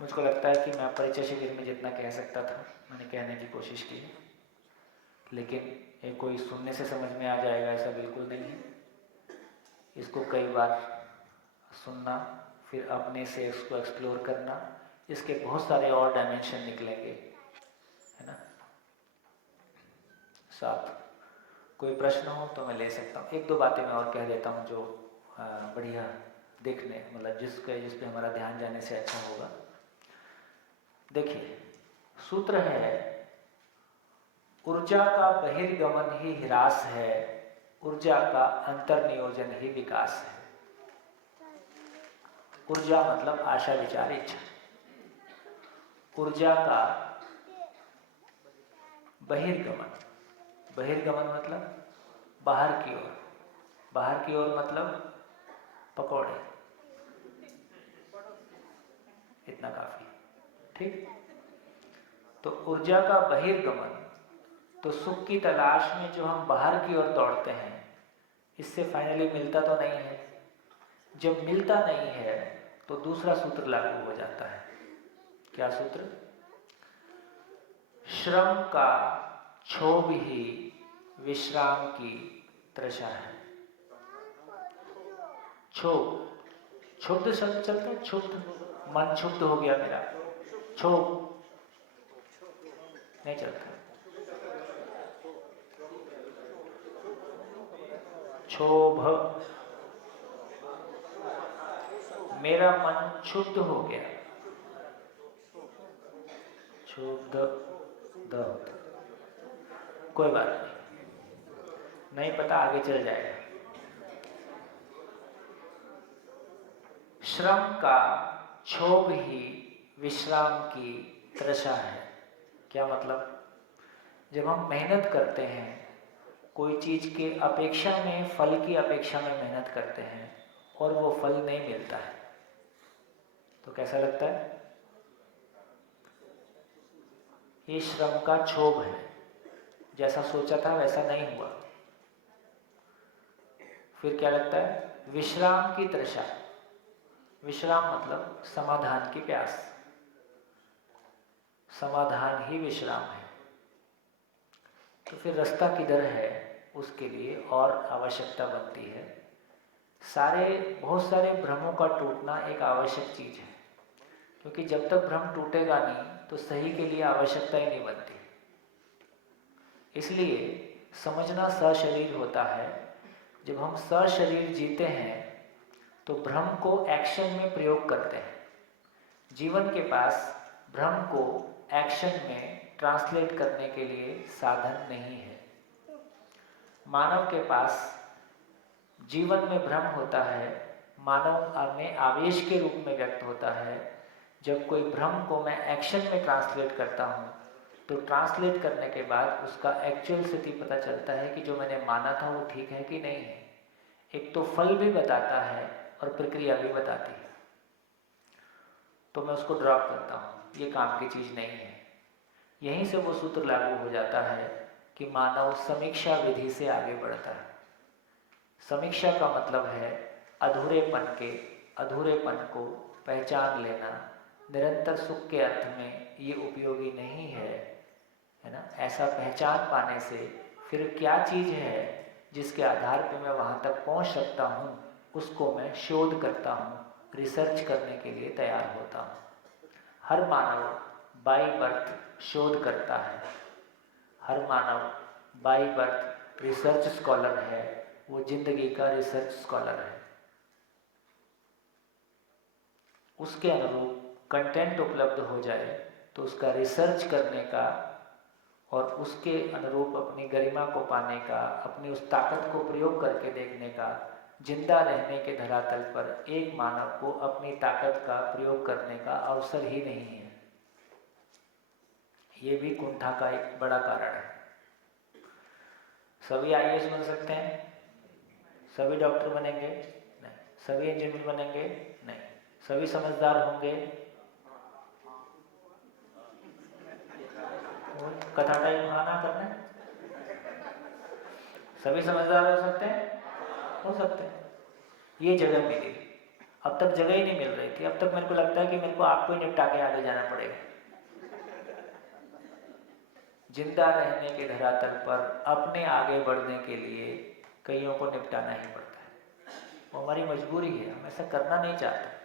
मुझको लगता है कि मैं परिचय शिविर में जितना कह सकता था मैंने कहने की कोशिश की, लेकिन ये कोई सुनने से समझ में आ जाएगा ऐसा बिल्कुल नहीं है। इसको कई बार सुनना, फिर अपने से इसको एक्सप्लोर करना, इसके बहुत सारे और डायमेंशन निकलेंगे, है ना। साथ कोई प्रश्न हो तो मैं ले सकता हूँ। 1-2 बातें मैं और कह देता हूँ जो बढ़िया देखने, मतलब जिस पे हमारा ध्यान जाने से अच्छा होगा। देखिए, सूत्र है, ऊर्जा का बहिर्गमन ही ह्रास है, ऊर्जा का अंतर्नियोजन ही विकास है। ऊर्जा मतलब आशा, विचार, इच्छा। ऊर्जा का बहिर्गमन, बहिर्गमन मतलब बाहर की ओर, बाहर की ओर मतलब पकौड़े, इतना काफी, ठीक। तो ऊर्जा का बहिर्गमन, तो सुख की तलाश में जो हम बाहर की ओर दौड़ते हैं, इससे फाइनली मिलता तो नहीं है। जब मिलता नहीं है तो दूसरा सूत्र लागू हो जाता है। क्या सूत्र? श्रम का क्षोभ ही विश्राम की तृषा है। क्षोभ, क्षुब्ध शब्द चलता है, क्षुब्ध, मन क्षुब्ध हो गया मेरा, क्षोभ नहीं चलता। क्षोभ, मेरा मन क्षुब्ध हो गया, क्षुब्ध, कोई बात नहीं पता, आगे चल जाएगा। श्रम का क्षोभ ही विश्राम की तृषा है। क्या मतलब? जब हम मेहनत करते हैं, कोई चीज के अपेक्षा में, फल की अपेक्षा में मेहनत करते हैं और वो फल नहीं मिलता है, तो कैसा लगता है? ये श्रम का क्षोभ है, जैसा सोचा था वैसा नहीं हुआ। फिर क्या लगता है? विश्राम की तृषा। विश्राम मतलब समाधान की प्यास, समाधान ही विश्राम है। तो फिर रास्ता किधर है, उसके लिए और आवश्यकता बनती है। बहुत सारे भ्रमों का टूटना एक आवश्यक चीज है, क्योंकि जब तक भ्रम टूटेगा नहीं तो सही के लिए आवश्यकता ही नहीं बनती। इसलिए समझना सशरीर होता है। जब हम सशरीर जीते हैं तो भ्रम को एक्शन में प्रयोग करते हैं। जीवन के पास भ्रम को एक्शन में ट्रांसलेट करने के लिए साधन नहीं है। मानव के पास जीवन में भ्रम होता है, मानव में आवेश के रूप में व्यक्त होता है। जब कोई भ्रम को मैं एक्शन में ट्रांसलेट करता हूँ तो ट्रांसलेट करने के बाद उसका एक्चुअल स्थिति पता चलता है कि जो मैंने माना था वो ठीक है कि नहीं है। एक तो फल भी बताता है और प्रक्रिया भी बताती है। तो मैं उसको ड्रॉप करता हूँ, ये काम की चीज़ नहीं है। यहीं से वो सूत्र लागू हो जाता है कि मानव समीक्षा विधि से आगे बढ़ता है। समीक्षा का मतलब है अधूरेपन को पहचान लेना, निरंतर सुख के अर्थ में ये उपयोगी नहीं है ना। ऐसा पहचान पाने से फिर क्या चीज़ है जिसके आधार पे मैं वहाँ तक पहुँच सकता हूँ, उसको मैं शोध करता हूँ, रिसर्च करने के लिए तैयार होता हूँ। हर मानव बाई बर्थ शोध करता है, हर मानव बाई बर्थ रिसर्च स्कॉलर है, वो जिंदगी का रिसर्च स्कॉलर है। उसके अनुरूप कंटेंट उपलब्ध हो जाए तो उसका रिसर्च करने का और उसके अनुरूप अपनी गरिमा को पाने का, अपनी उस ताकत को प्रयोग करके देखने का, जिंदा रहने के धरातल पर एक मानव को अपनी ताकत का प्रयोग करने का अवसर ही नहीं है। ये भी कुंठा का एक बड़ा कारण है। सभी आईएएस बन सकते हैं? सभी डॉक्टर बनेंगे? नहीं। सभी इंजीनियर बनेंगे? नहीं। सभी समझदार होंगे? कथा टाइम खाना करना है? सभी समझदार हो सकते हैं? हो सकते हैं। ये जगह मिली, अब तक जगह ही नहीं मिल रही थी। अब तक मेरे को लगता है कि मेरे को आपको ही निपटा के आगे जाना पड़ेगा। जिंदा रहने के धरातल पर अपने आगे बढ़ने के लिए कईयों को निपटाना ही पड़ता है। वो हमारी मजबूरी है, हम ऐसा करना नहीं चाहते,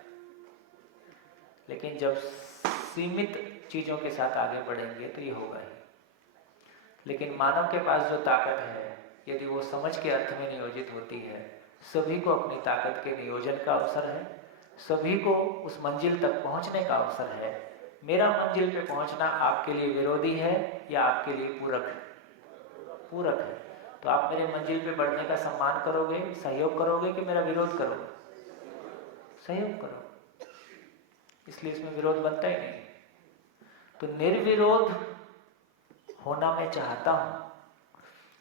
लेकिन जब सीमित चीज़ों के साथ आगे बढ़ेंगे तो ये होगा ही। लेकिन मानव के पास जो ताकत है, यदि वो समझ के अर्थ में नियोजित होती है, सभी को अपनी ताकत के नियोजन का अवसर है, सभी को उस मंजिल तक पहुंचने का अवसर है। मेरा मंजिल पे पहुंचना आपके लिए विरोधी है या आपके लिए पूरक है? पूरक है। तो आप मेरे मंजिल पे बढ़ने का सम्मान करोगे, सहयोग करोगे कि मेरा विरोध करोगे? सहयोग करो। इसलिए इसमें विरोध बनता ही नहीं। तो निर्विरोध होना मैं चाहता हूं,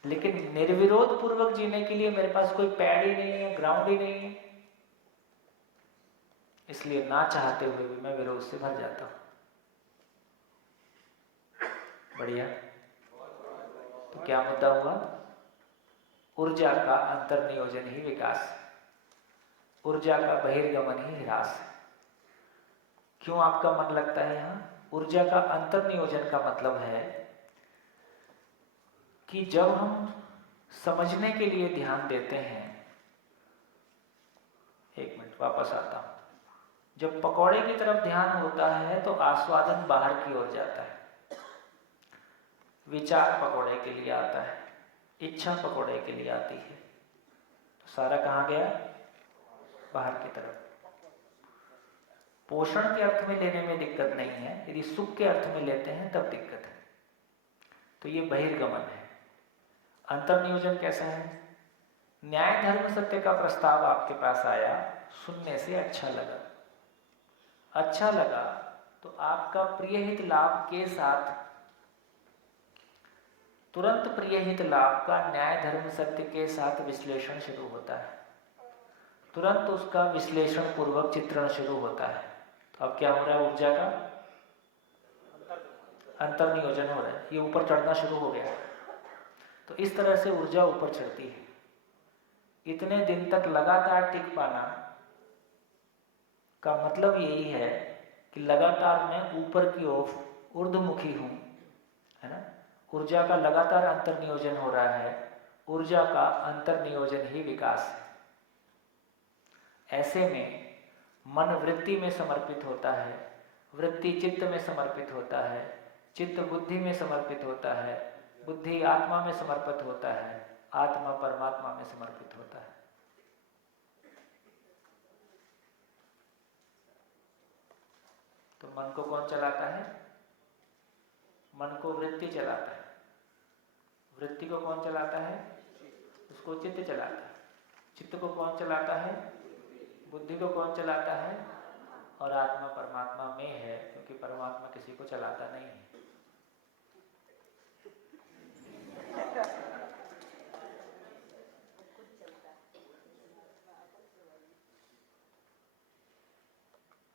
लेकिन निर्विरोध पूर्वक जीने के लिए मेरे पास कोई पैड ही नहीं है, ग्राउंड ही नहीं है। इसलिए ना चाहते हुए भी मैं विरोध से भर जाता हूं। बढ़िया। तो क्या मुद्दा हुआ? ऊर्जा का अंतर्नियोजन ही विकास, ऊर्जा का बहिर्गमन ही ह्रास। क्यों आपका मन लगता है यहां? ऊर्जा का अंतर्नियोजन का मतलब है कि जब हम समझने के लिए ध्यान देते हैं, एक मिनट वापस आता हूं। जब पकौड़े की तरफ ध्यान होता है तो आस्वादन बाहर की ओर जाता है, विचार पकौड़े के लिए आता है, इच्छा पकौड़े के लिए आती है। तो सारा कहाँ गया? बाहर की तरफ। पोषण के अर्थ में लेने में दिक्कत नहीं है, यदि सुख के अर्थ में लेते हैं तब दिक्कत है। तो ये बहिर्गमन है। अंतर्नियोजन कैसा है? न्याय धर्म सत्य का प्रस्ताव आपके पास आया, सुनने से अच्छा लगा। अच्छा लगा तो आपका प्रिय हित लाभ के साथ तुरंत प्रिय हित लाभ का न्याय धर्म सत्य के साथ विश्लेषण शुरू होता है, तुरंत उसका विश्लेषण पूर्वक चित्रण शुरू होता है। तो अब क्या हो रहा है? ऊर्जा का अंतर्नियोजन हो रहा है, ये ऊपर चढ़ना शुरू हो गया। तो इस तरह से ऊर्जा ऊपर चढ़ती है। इतने दिन तक लगातार टिक पाना का मतलब यही है कि लगातार मैं ऊपर की ओर ऊर्ध्वमुखी हूं, है ना। ऊर्जा का लगातार अंतर्नियोजन हो रहा है, ऊर्जा का अंतर्नियोजन ही विकास है। ऐसे में मन वृत्ति में समर्पित होता है, वृत्ति चित्त में समर्पित होता है, चित्त बुद्धि में समर्पित होता है, बुद्धि आत्मा में समर्पित होता है, आत्मा परमात्मा में समर्पित होता है। तो मन को कौन चलाता है? मन को वृत्ति चलाता है। वृत्ति को कौन चलाता है? उसको चित्त चलाता है। चित्त को कौन चलाता है? बुद्धि को कौन चलाता है? और आत्मा परमात्मा में है, क्योंकि परमात्मा किसी को चलाता नहीं है।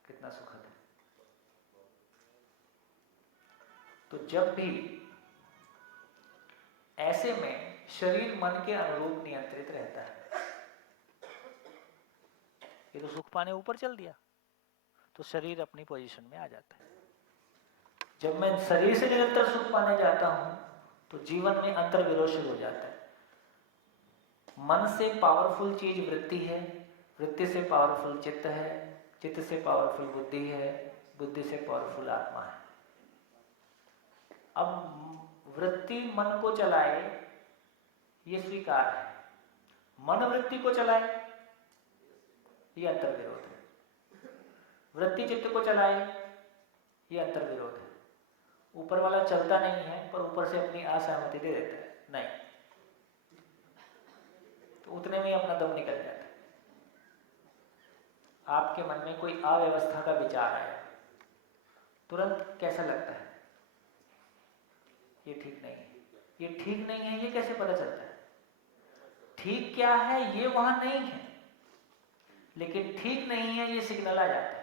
कितना सुखद है। तो जब भी ऐसे में शरीर मन के अनुरूप नियंत्रित रहता है। ये तो सुख पाने ऊपर चल दिया तो शरीर अपनी पोजीशन में आ जाता है। जब मैं शरीर से निरंतर सुख पाने जाता हूं तो जीवन में अंतर विरोध शुरू हो जाता है। मन से पावरफुल चीज वृत्ति है, वृत्ति से पावरफुल चित्त है, चित्त से पावरफुल बुद्धि है, बुद्धि से पावरफुल आत्मा है। अब वृत्ति मन को चलाए ये स्वीकार है, मन वृत्ति को चलाए ये अंतर विरोध है। वृत्ति चित्त को चलाए ये अंतर विरोध है। ऊपर वाला चलता नहीं है पर ऊपर से अपनी असहमति दे देता है, नहीं तो उतने में अपना दम निकल जाता है। आपके मन में कोई अव्यवस्था का विचार आया, तुरंत कैसा लगता है? ये ठीक नहीं है, ये ठीक नहीं है, ये कैसे पता चलता है? ठीक क्या है ये वहां नहीं है, लेकिन ठीक नहीं है ये सिग्नल आ जाता है।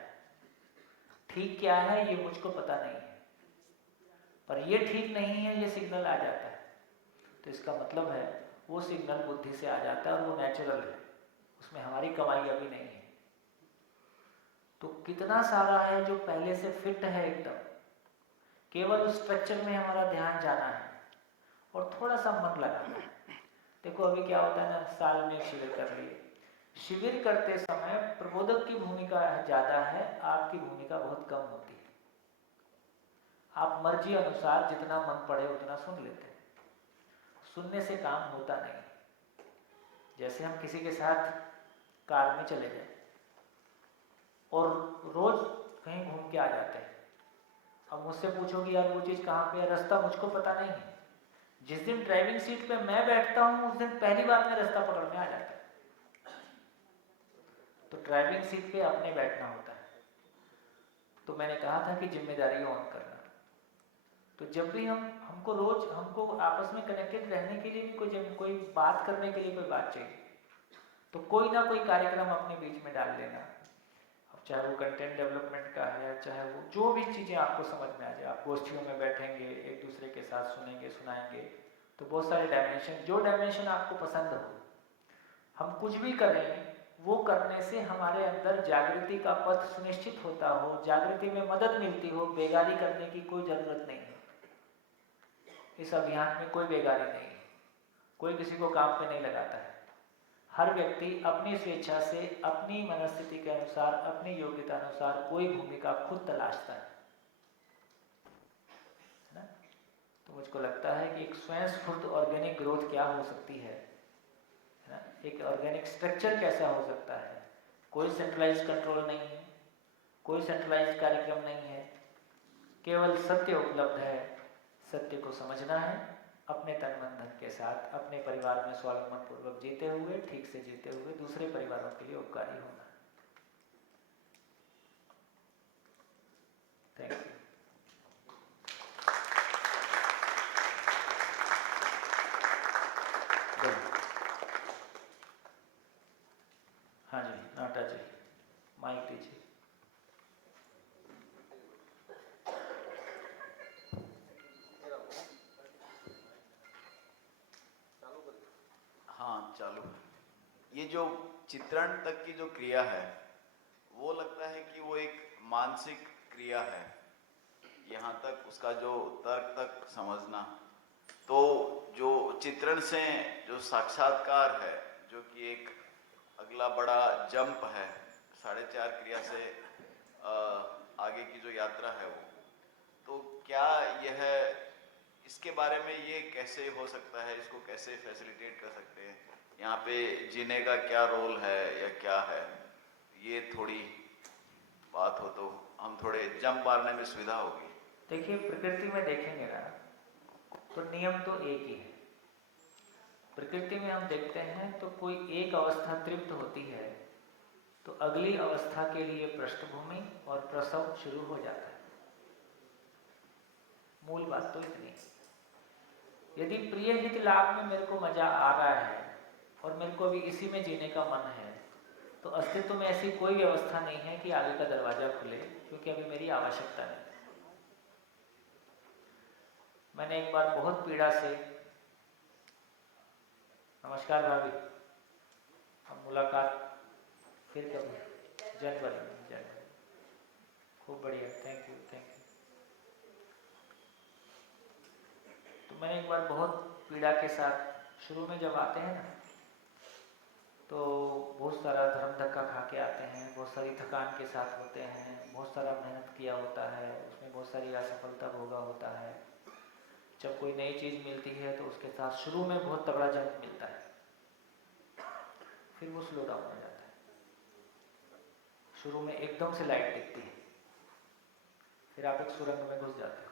ठीक क्या है ये मुझको पता नहीं है, पर ये ठीक नहीं है ये सिग्नल आ जाता है। तो इसका मतलब है वो सिग्नल बुद्धि से आ जाता है और वो नेचुरल है, उसमें हमारी कमाई अभी नहीं है। तो कितना सारा है जो पहले से फिट है एकदम, केवल उस स्ट्रक्चर में हमारा ध्यान जाना है और थोड़ा सा मन लगाना है। देखो अभी क्या होता है ना, साल में एक शिविर कर लिए, शिविर करते समय प्रबोधक की भूमिका ज्यादा है, आपकी भूमिका बहुत कम होती है। आप मर्जी अनुसार जितना मन पड़े उतना सुन लेते हैं, सुनने से काम होता नहीं। जैसे हम किसी के साथ कार में चले गए और रोज कहीं घूम के आ जाते हैं, अब मुझसे पूछोगे यार वो चीज कहाँ पे है, रास्ता मुझको पता नहीं है। जिस दिन ड्राइविंग सीट पे मैं बैठता हूँ उस दिन पहली बार में रास्ता पकड़ में आ जाता है। तो ड्राइविंग सीट पे अपने बैठना होता है। तो मैंने कहा था कि जिम्मेदारी ऑन करना। तो जब भी हमको रोज हमको आपस में कनेक्टेड रहने के लिए भी कोई बात करने के लिए कोई बात चाहिए, तो कोई ना कोई कार्यक्रम अपने बीच में डाल लेना। अब चाहे वो कंटेंट डेवलपमेंट का है, चाहे वो जो भी चीज़ें आपको समझ में आ जाए। आप गोष्ठियों में बैठेंगे, एक दूसरे के साथ सुनेंगे सुनाएंगे, तो बहुत सारे डायमेंशन, जो डायमेंशन आपको पसंद हो, हम कुछ भी करें वो करने से हमारे अंदर जागृति का पथ सुनिश्चित होता हो, जागृति में मदद मिलती हो। बेगारी करने की कोई जरूरत नहीं है। इस अभियान में कोई बेगारी नहीं है, कोई किसी को काम पे नहीं लगाता है। हर व्यक्ति अपनी स्वेच्छा से, अपनी मनस्थिति के अनुसार, अपनी योग्यता अनुसार कोई भूमिका खुद तलाशता है ना? तो मुझको लगता है कि एक स्वयं स्फूर्त ऑर्गेनिक ग्रोथ क्या हो सकती है ना? एक ऑर्गेनिक स्ट्रक्चर कैसा हो सकता है? कोई सेंट्रलाइज कंट्रोल नहीं है, कोई सेंट्रलाइज कार्यक्रम नहीं है, केवल सत्य उपलब्ध है। सत्य को समझना है, अपने तन मन धन के साथ अपने परिवार में स्वावलंबन पूर्वक जीते हुए, ठीक से जीते हुए दूसरे परिवारों के लिए उपकारी होना। Thank you. हाँ जी, नाटा जी, माइक दीजिए। हाँ चालू है। ये जो चित्रण तक की जो क्रिया है वो लगता है कि वो एक मानसिक क्रिया है। यहाँ तक उसका जो तर्क तक समझना, तो जो चित्रण से जो साक्षात्कार है, जो कि एक अगला बड़ा जंप है 4.5 क्रिया से आगे की जो यात्रा है वो, तो क्या यह इसके बारे में ये कैसे हो सकता है, इसको कैसे फैसिलिटेट कर सकते हैं, यहाँ पे जीने का क्या रोल है या क्या है, ये थोड़ी बात हो तो हम थोड़े जंप मारने में सुविधा होगी। देखिए प्रकृति में देखेंगे ना तो नियम तो एक ही है। प्रकृति में हम देखते हैं तो कोई एक अवस्था तृप्त होती है तो अगली अवस्था के लिए पृष्ठभूमि और प्रसव शुरू हो जाता है। मूल बात तो इतनी। यदि प्रिय हित लाभ में मेरे को मजा आ रहा है और मेरे को अभी इसी में जीने का मन है, तो अस्तित्व में ऐसी कोई व्यवस्था नहीं है कि आगे का दरवाजा खुले, क्योंकि अभी मेरी आवश्यकता नहीं। मैंने एक बार बहुत पीड़ा से नमस्कार भाभी, अब मुलाकात फिर कभी जनवरी में। खूब बढ़िया, थैंक यू। तो मैंने एक बार बहुत पीड़ा के साथ शुरू में जब आते हैं ना, तो बहुत सारा धर्म धक्का खा के आते हैं, बहुत सारी थकान के साथ होते हैं, बहुत सारा मेहनत किया होता है, उसमें बहुत सारी असफलता भोगा होता है। जब कोई नई चीज़ मिलती है तो उसके साथ शुरू में बहुत तगड़ा जंप मिलता है, फिर वो स्लो डाउन हो जाता है। शुरू में एकदम से लाइट दिखती है, फिर आप एक सुरंग में घुस जाते हो,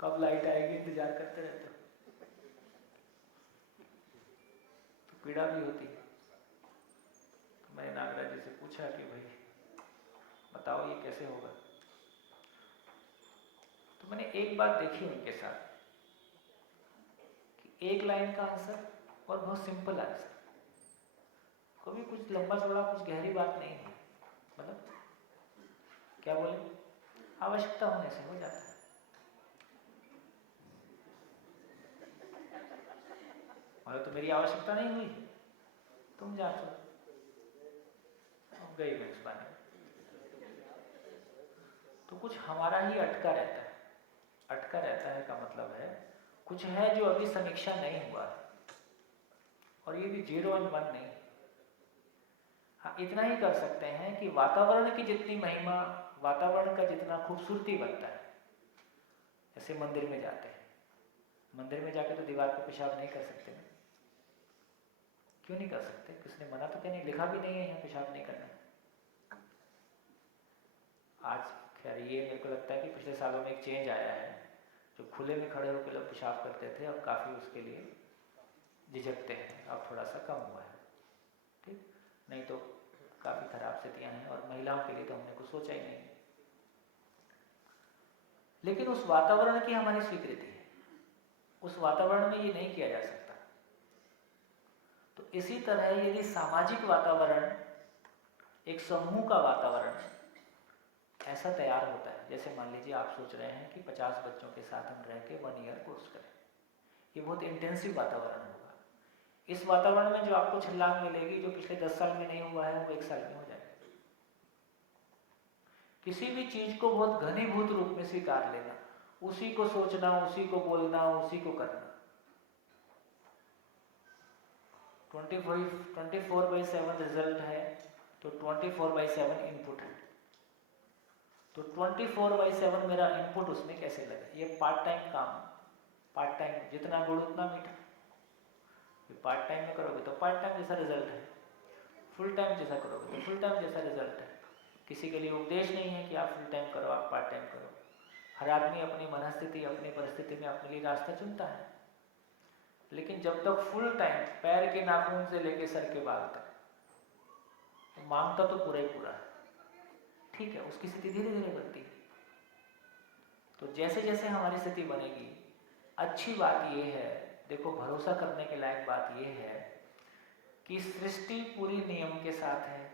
कब लाइट आएगी इंतजार करते रहते हो, तो पीड़ा भी होती है। तो मैंने नागराज जी से पूछा कि भाई बताओ ये कैसे होगा। तो मैंने एक बात देखी उनके साथ कि एक लाइन का आंसर और बहुत सिंपल आंसर, कभी कुछ लंबा चौड़ा कुछ गहरी बात नहीं है। मतलब क्या बोले, आवश्यकता होने से हो जाता है। मतलब तो मेरी आवश्यकता नहीं हुई, तुम जांचो। अब गई मैं इस बारे में, तो कुछ हमारा ही अटका रहता है। अटका रहता है का मतलब है कुछ है जो अभी समीक्षा नहीं हुआ है, और ये भी 0 और 1 नहीं। हाँ, इतना ही कर सकते हैं कि वातावरण की जितनी महिमा, वातावरण का जितना खूबसूरती बनता है, जैसे मंदिर में जाते हैं, मंदिर में जाके तो दीवार पर पेशाब नहीं कर सकते ना। क्यों नहीं कर सकते, किसने मना तो नहीं, लिखा भी नहीं है यहाँ पेशाब नहीं करना। आज खैर ये मेरे को लगता है कि पिछले सालों में एक चेंज आया है, जो खुले में खड़े होकर लोग पेशाब करते थे, अब काफ़ी उसके लिए झिझकते हैं, अब थोड़ा सा कम हुआ है। ठीक, नहीं तो काफ़ी खराब स्थितियाँ हैं, और महिलाओं के लिए तो हमने कुछ सोचा ही नहीं। लेकिन उस वातावरण की हमारी स्वीकृति है, उस वातावरण में ये नहीं किया जा सकता। तो इसी तरह यदि सामाजिक वातावरण, एक समूह का वातावरण ऐसा तैयार होता है, जैसे मान लीजिए आप सोच रहे हैं कि 50 बच्चों के साथ हम रह के 1 ईयर कोर्स करें, ये बहुत इंटेंसिव वातावरण होगा। इस वातावरण में जो आपको छलांग मिलेगी, जो पिछले 10 साल में नहीं हुआ है, वो 1 साल में हो जाएगा। किसी भी चीज को बहुत घनीभूत रूप में स्वीकार लेना, उसी को सोचना, उसी को बोलना, उसी को करना। 24/7 रिजल्ट है, तो 24/7 इनपुट है। तो 24/7 मेरा इनपुट उसमें कैसे लगे। ये पार्ट टाइम काम, पार्ट टाइम जितना गुड़ उतना मीठा। पार्ट टाइम में करोगे तो पार्ट टाइम जैसा रिजल्ट है, फुल टाइम जैसा करोगे तो फुल टाइम जैसा रिजल्ट है। किसी के लिए उपदेश नहीं है कि आप फुल टाइम करो, आप पार्ट टाइम करो। हर आदमी अपनी मनस्थिति, अपनी परिस्थिति में अपने लिए रास्ता चुनता है। लेकिन जब तक फुल टाइम, पैर के नाखून से लेके सर के बाल तक, तो मांगता तो पूरा ही पूरा है, ठीक है, उसकी स्थिति धीरे धीरे बनती है। तो जैसे जैसे हमारी स्थिति बनेगी, अच्छी बात यह है, देखो भरोसा करने के लायक बात यह है कि सृष्टि पूरी नियम के साथ है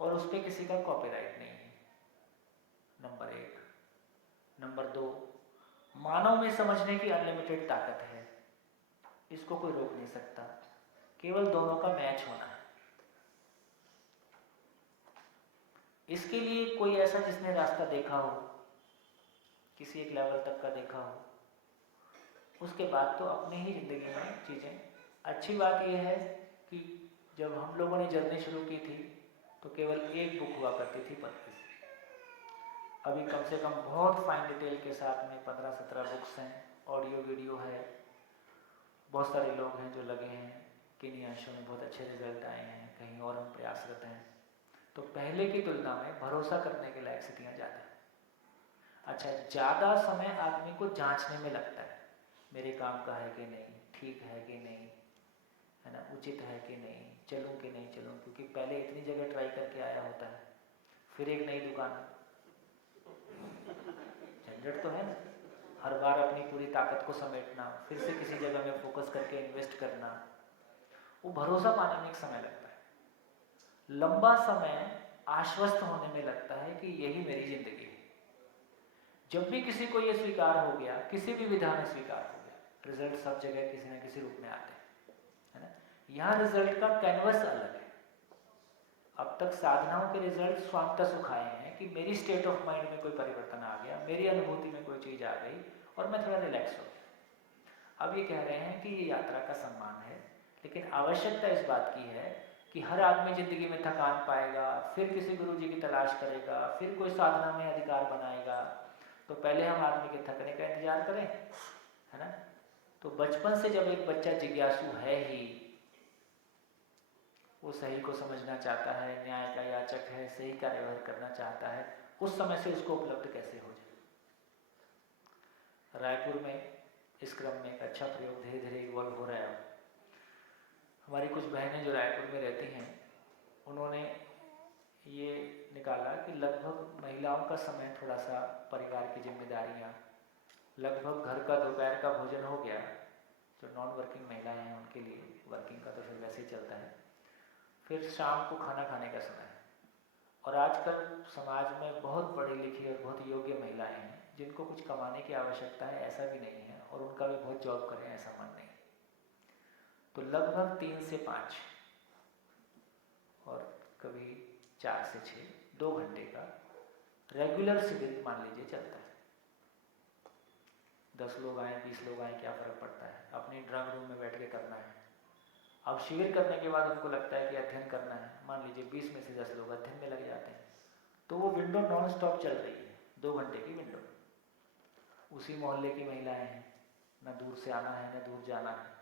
और उस पर किसी का कॉपीराइट नहीं है, नंबर 1। नंबर 2, मानव में समझने की अनलिमिटेड ताकत है, इसको कोई रोक नहीं सकता, केवल दोनों का मैच होना है। इसके लिए कोई ऐसा जिसने रास्ता देखा हो, किसी एक लेवल तक का देखा हो, उसके बाद तो अपनी ही जिंदगी में चीज़ें। अच्छी बात यह है कि जब हम लोगों ने जर्नी शुरू की थी तो केवल एक बुक हुआ करती थी 35। अभी कम से कम बहुत फाइन डिटेल के साथ में 15-17 बुक्स हैं, ऑडियो वीडियो है, बहुत सारे लोग हैं जो लगे हैं, किन्हीं अंशों में बहुत अच्छे रिजल्ट आए हैं, कहीं और हम प्रयासरत हैं। तो पहले की तुलना में भरोसा करने के लायक स्थितियाँ ज़्यादा है। अच्छा, ज़्यादा समय आदमी को जांचने में लगता है, मेरे काम का है कि नहीं, ठीक है कि नहीं, है ना, उचित है कि नहीं, चलूँ कि नहीं चलूँ, क्योंकि पहले इतनी जगह ट्राई करके आया होता है, फिर एक नई दुकान, झंझट तो है ना, हर बार अपनी पूरी ताकत को समेटना, फिर से किसी जगह में फोकस करके इन्वेस्ट करना, वो भरोसा पाने में एक समय लगता है। लंबा समय आश्वस्त होने में लगता है कि यही मेरी जिंदगी है। जब भी किसी को ये स्वीकार हो गया, किसी भी विधा में स्वीकार हो गया, रिजल्ट सब जगह किसी न किसी रूप में आते हैं, है ना। यहाँ रिजल्ट का कैनवस अलग है। अब तक साधनाओं के रिजल्ट स्वांत सुख आए हैं कि मेरी स्टेट ऑफ माइंड में कोई परिवर्तन आ गया, मेरी अनुभूति में कोई चीज़ आ गई और मैं थोड़ा रिलैक्स हो गया। अब ये कह रहे हैं कि ये यात्रा का सम्मान है, लेकिन आवश्यकता इस बात की है कि हर आदमी जिंदगी में थकान पाएगा, फिर किसी गुरु जी की तलाश करेगा, फिर कोई साधना में अधिकार बनाएगा, तो पहले हम आदमी के थकने का इंतजार करें, है ना। तो बचपन से जब एक बच्चा जिज्ञासु है ही, वो सही को समझना चाहता है, न्याय का याचक है, सही कार्यवाही करना चाहता है, उस समय से उसको उपलब्ध कैसे हो जाए। रायपुर में इस क्रम में एक अच्छा प्रयोग धीरे धीरे इवॉल्व हो रहा है। हमारी कुछ बहनें जो रायपुर में रहती हैं, उन्होंने ये निकाला कि लगभग महिलाओं का समय थोड़ा सा परिवार की जिम्मेदारियाँ, लगभग घर का दोपहर का भोजन हो गया, जो नॉन वर्किंग महिलाएं हैं उनके लिए, वर्किंग का तो फिर वैसे ही चलता है, फिर शाम को खाना खाने का समय है। और आजकल समाज में बहुत पढ़ी लिखी और बहुत योग्य महिलाएं हैं जिनको कुछ कमाने की आवश्यकता है, ऐसा भी नहीं है, और उनका भी बहुत जॉब करें ऐसा मन नहीं। तो लगभग 3 से 5 और कभी 4 से 6 2 घंटे का रेगुलर शिविर मान लीजिए चलता है। 10 लोग आए 20 लोग आए, क्या फ़र्क पड़ता है, अपनी ड्राइंग रूम में बैठ के करना है। अब शिविर करने के बाद उनको लगता है कि अध्ययन करना है, मान लीजिए 20 में से 10 लोग अध्ययन में लग जाते हैं, तो वो विंडो नॉन स्टॉप चल रही है, 2 घंटे की विंडो। उसी मोहल्ले की महिलाएं हैं, ना दूर से आना है ना दूर जाना है।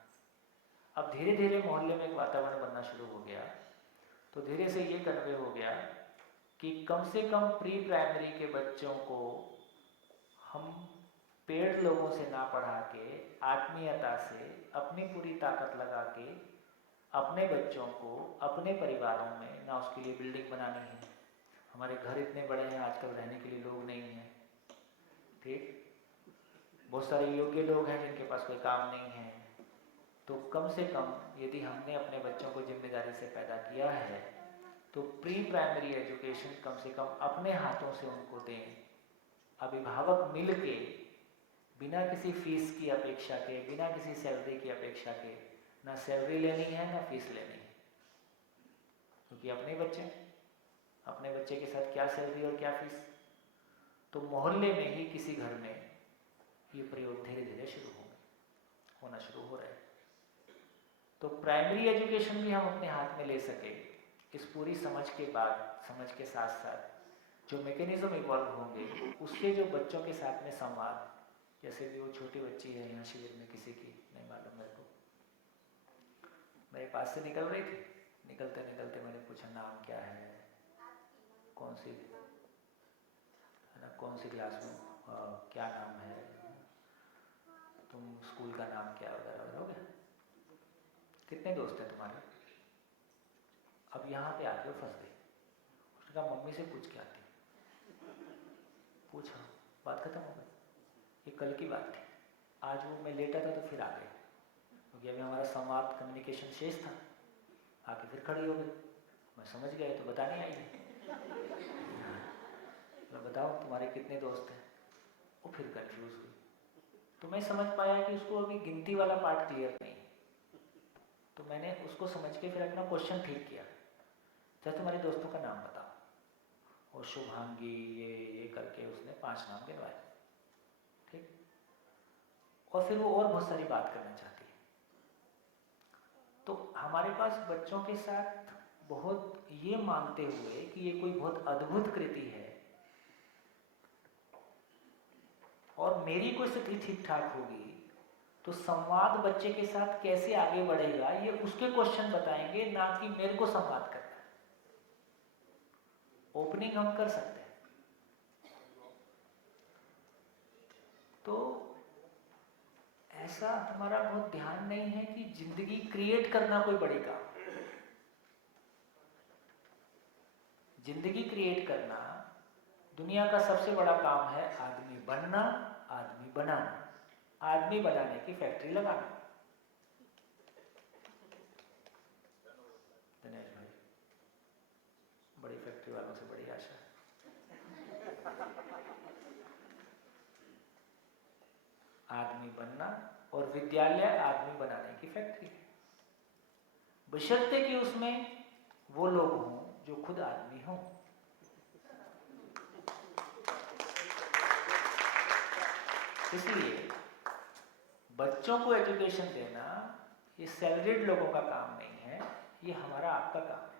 अब धीरे धीरे मोहल्ले में एक वातावरण बनना शुरू हो गया, तो धीरे से ये कन्वे हो गया कि कम से कम प्री प्राइमरी के बच्चों को हम पेड़ लोगों से ना पढ़ा के, आत्मीयता से अपनी पूरी ताकत लगा के अपने बच्चों को अपने परिवारों में, ना उसके लिए बिल्डिंग बनानी है, हमारे घर इतने बड़े हैं आजकल, रहने के लिए लोग नहीं हैं, ठीक, बहुत सारे योग्य लोग हैं जिनके पास कोई काम नहीं है, तो कम से कम यदि हमने अपने बच्चों को जिम्मेदारी से पैदा किया है तो प्री प्राइमरी एजुकेशन कम से कम अपने हाथों से उनको दें। अभिभावक मिल के, बिना किसी फीस की अपेक्षा के, बिना किसी सैलरी की अपेक्षा के, ना सैलरी लेनी है ना फीस लेनी है, क्योंकि अपने बच्चे के साथ क्या सैलरी और क्या फीस। तो मोहल्ले में ही किसी घर में ये प्रयोग धीरे धीरे होना शुरू हो रहा है। तो प्राइमरी एजुकेशन भी हम अपने हाथ में ले सके, इस पूरी समझ के बाद, समझ के साथ साथ जो मैकेनिज्म इवॉल्व होंगे, उससे जो बच्चों के साथ में संवाद, जैसे भी वो छोटी बच्ची है यहाँ शिविर में, किसी की नहीं मालूम मेरे को, मेरे पास से निकल रही थी, निकलते निकलते मैंने पूछा नाम क्या है, कौन सी क्लास में, क्या नाम है, तुम स्कूल का नाम क्या, वगैरह वगैरह, हो गया, कितने दोस्त हैं तुम्हारे। अब यहाँ पे आके फंस गई। उसने कहा मम्मी से पूछ के आती, पूछा, बात खत्म हो गई। ये कल की बात थी, आज वो मैं लेटा था तो फिर आ गई, क्योंकि अभी हमारा संवाद कम्युनिकेशन शेष था, आके फिर खड़ी हो गई। मैं समझ गया तो बताने आई है, मैं बताओ तुम्हारे कितने दोस्त हैं। वो फिर कंफ्यूज हुई, तो मैं समझ पाया कि उसको अभी गिनती वाला पार्ट क्लियर नहीं, तो मैंने उसको समझ के फिर अपना क्वेश्चन ठीक किया, चाहे तुम्हारे दोस्तों का नाम बताओ, और शुभांगी ये करके उसने 5 नाम गिनवाए, ठीक। और फिर वो और बहुत सारी बात करना चाहती है। तो हमारे पास बच्चों के साथ बहुत ये मानते हुए कि ये कोई बहुत अद्भुत कृति है और मेरी कोई स्थिति ठीक ठाक होगी, तो संवाद बच्चे के साथ कैसे आगे बढ़ेगा, ये उसके क्वेश्चन बताएंगे, ना कि मेरे को संवाद करना है। ओपनिंग हम कर सकते हैं। तो ऐसा हमारा बहुत ध्यान नहीं है कि जिंदगी क्रिएट करना कोई बड़ी काम। जिंदगी क्रिएट करना दुनिया का सबसे बड़ा काम है। आदमी बनना, आदमी बनाना, आदमी बनाने की फैक्ट्री लगाना। दिनेश भाई, बड़ी फैक्ट्री वालों से बड़ी आशा है। आदमी बनना और विद्यालय आदमी बनाने की फैक्ट्री है, बशर्ते कि उसमें वो लोग हों जो खुद आदमी हों। इसलिए बच्चों को एजुकेशन देना ये सैलरीड लोगों का काम नहीं है, ये हमारा आपका काम है।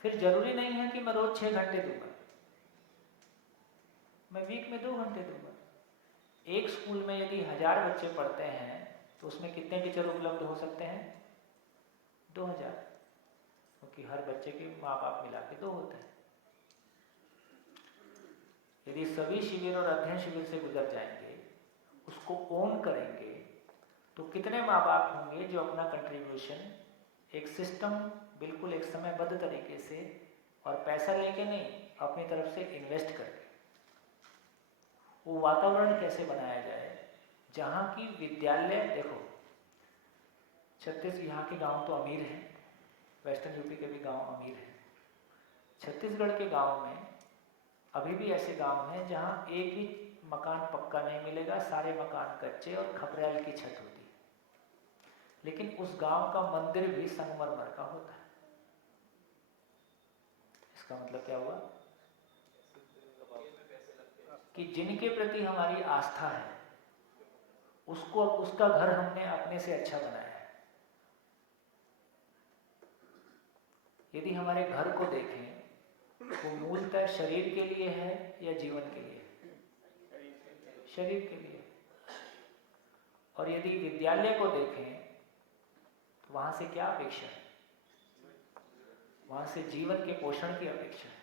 फिर जरूरी नहीं है कि मैं रोज 6 घंटे दूंगा, मैं वीक में 2 घंटे दूंगा। एक स्कूल में यदि 1000 बच्चे पढ़ते हैं तो उसमें कितने टीचर उपलब्ध हो सकते हैं? 2000, क्योंकि हर बच्चे के माँ बाप मिला के 2 होते हैं। यदि सभी शिविर और अध्ययन शिविर से गुजर जाएंगे, उसको ओन करेंगे, तो कितने माँ बाप होंगे जो अपना कंट्रीब्यूशन एक सिस्टम, बिल्कुल एक समयबद्ध तरीके से और पैसा लेके नहीं, अपनी तरफ से इन्वेस्ट करके वो वातावरण कैसे बनाया जाए जहाँ की विद्यालय, देखो छत्तीसगढ़, यहाँ के गांव तो अमीर हैं, वेस्टर्न यूपी के भी गांव अमीर हैं, छत्तीसगढ़ के गांव में अभी भी ऐसे गांव हैं जहाँ एक भी मकान पक्का नहीं मिलेगा, सारे मकान कच्चे और खपरेल की छत होती है। लेकिन उस गांव का मंदिर भी संगमरमर का होता है। इसका मतलब क्या हुआ कि जिनके प्रति हमारी आस्था है उसको, उसका घर हमने अपने से अच्छा बनाया है। यदि हमारे घर को देखें वो मूलतः शरीर के लिए है या जीवन के लिए? शरीर के लिए। और यदि विद्यालय को देखें तो वहां से क्या अपेक्षा है? वहां से जीवन के पोषण की अपेक्षा है।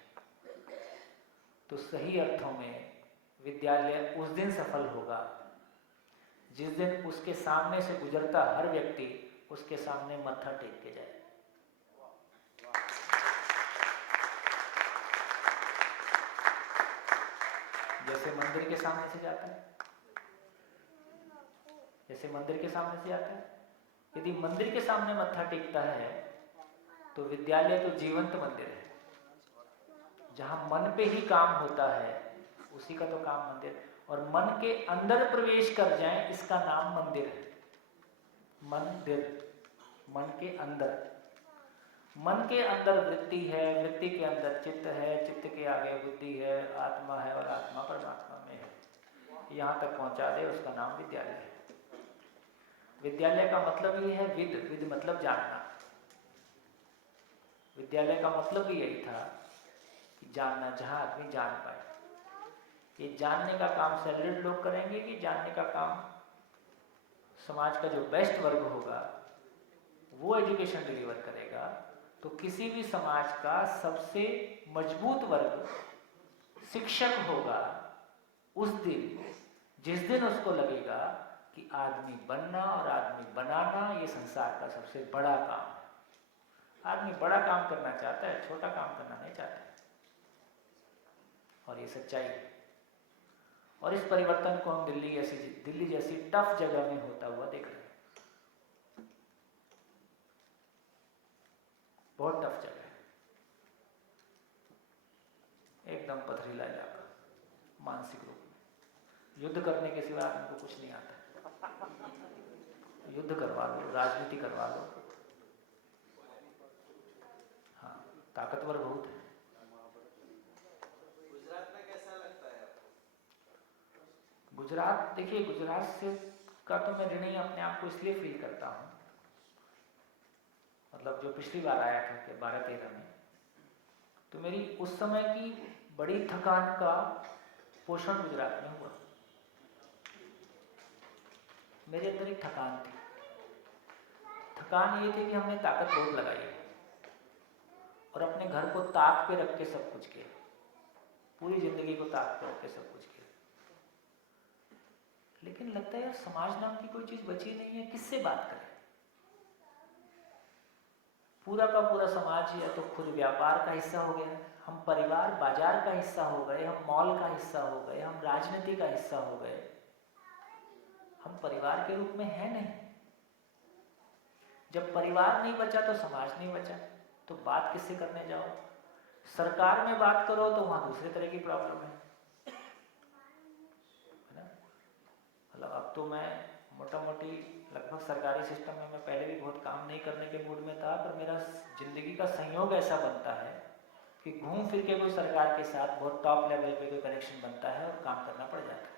तो सही अर्थों में विद्यालय उस दिन सफल होगा जिस दिन उसके सामने से गुजरता हर व्यक्ति उसके सामने मत्था टेक के जाए। जैसे मंदिर के सामने से जाता है, जैसे मंदिर के सामने से आता है, यदि मंदिर के सामने मत्था टेकता है तो विद्यालय तो जीवंत मंदिर है, जहां मन पे ही काम होता है उसी का तो काम मंदिर। और मन के अंदर प्रवेश कर जाए इसका नाम मंदिर है। मंदिर, मन के अंदर, मन के अंदर वृत्ति है, वृत्ति के अंदर चित्त है, चित्त के आगे बुद्धि है, आत्मा है और आत्मा परमात्मा में है। यहाँ तक पहुँचा दे उसका नाम विद्यालय है। विद्यालय का मतलब ये है विद, विद मतलब जानना। विद्यालय का मतलब भी यही था कि जानना, जहाँ आदमी जान पाए। ये जानने का काम सैलरीड लोग करेंगे कि जानने का काम समाज का जो बेस्ट वर्ग होगा वो एजुकेशन डिलीवर करेगा? तो किसी भी समाज का सबसे मजबूत वर्ग शिक्षक होगा उस दिन जिस दिन उसको लगेगा कि आदमी बनना और आदमी बनाना ये संसार का सबसे बड़ा काम है। आदमी बड़ा काम करना चाहता है, छोटा काम करना नहीं चाहता। और ये सच्चाई है। और इस परिवर्तन को हम दिल्ली जैसी टफ जगह में होता हुआ देख रहे हैं। बहुत टफ जगह है, एकदम पथरीला इलाका, मानसिक रूप में। युद्ध करने के सिवा आदमी को कुछ नहीं आता। युद्ध करवा लो, राजनीति करवा लो, हाँ ताकतवर बहुत है। गुजरात में कैसा लगता है आपको? गुजरात, देखिए गुजरात से का तो मैं ऋणी अपने आप को इसलिए फील करता हूँ, मतलब जो पिछली बार आया था कि 12-13 में, तो मेरी उस समय की बड़ी थकान का पोषण गुजरात में हुआ। मेरे अंदर एक थकान थी। थकान ये थी कि हमने ताकत बहुत लगाई है और अपने घर को ताक पे रख के सब कुछ किया, पूरी जिंदगी को ताक पे रख के सब कुछ किया। लेकिन लगता है यार समाज नाम की कोई चीज बची नहीं है, किससे बात करें? पूरा का पूरा समाज या तो खुद व्यापार का हिस्सा हो गया, हम परिवार बाजार का हिस्सा हो गए, हम मॉल का हिस्सा हो गए, हम राजनीति का हिस्सा हो गए। हम परिवार के रूप में है नहीं। जब परिवार नहीं बचा तो समाज नहीं बचा, तो बात किससे करने जाओ? सरकार में बात करो तो वहां दूसरे तरह की प्रॉब्लम है ना। मतलब अब तो मैं मोटा मोटी लगभग सरकारी सिस्टम में मैं पहले भी बहुत काम नहीं करने के मूड में था, पर मेरा जिंदगी का संयोग ऐसा बनता है कि घूम फिर के कोई सरकार के साथ बहुत टॉप लेवल पे कोई कनेक्शन बनता है और काम करना पड़ जाता है।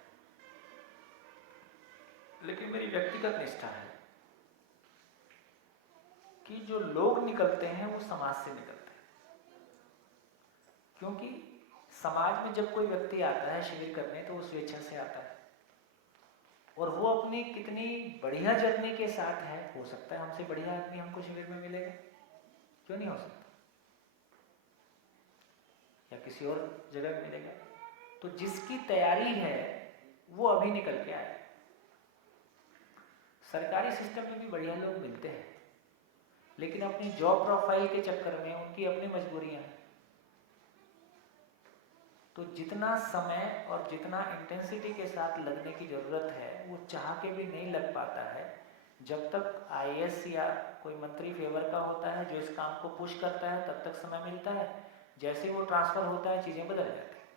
लेकिन मेरी व्यक्तिगत निष्ठा है कि जो लोग निकलते हैं वो समाज से निकलते हैं, क्योंकि समाज में जब कोई व्यक्ति आता है शिविर करने तो वो स्वेच्छा से आता है और वो अपनी कितनी बढ़िया जर्नी के साथ है, हो सकता है हमसे बढ़िया आदमी हमको शिविर में मिलेगा, क्यों नहीं हो सकता, या किसी और जगह मिलेगा। तो जिसकी तैयारी है वो अभी निकल के आए। सरकारी सिस्टम में भी बढ़िया लोग मिलते हैं, लेकिन अपनी जॉब प्रोफाइल के चक्कर में उनकी अपनी मजबूरियां हैं। तो जितना समय और जितना इंटेंसिटी के साथ लगने की ज़रूरत है वो चाह के भी नहीं लग पाता है। जब तक आईएएस या कोई मंत्री फेवर का होता है जो इस काम को पुश करता है तब तक समय मिलता है, जैसे वो ट्रांसफ़र होता है चीज़ें बदल जाती हैं।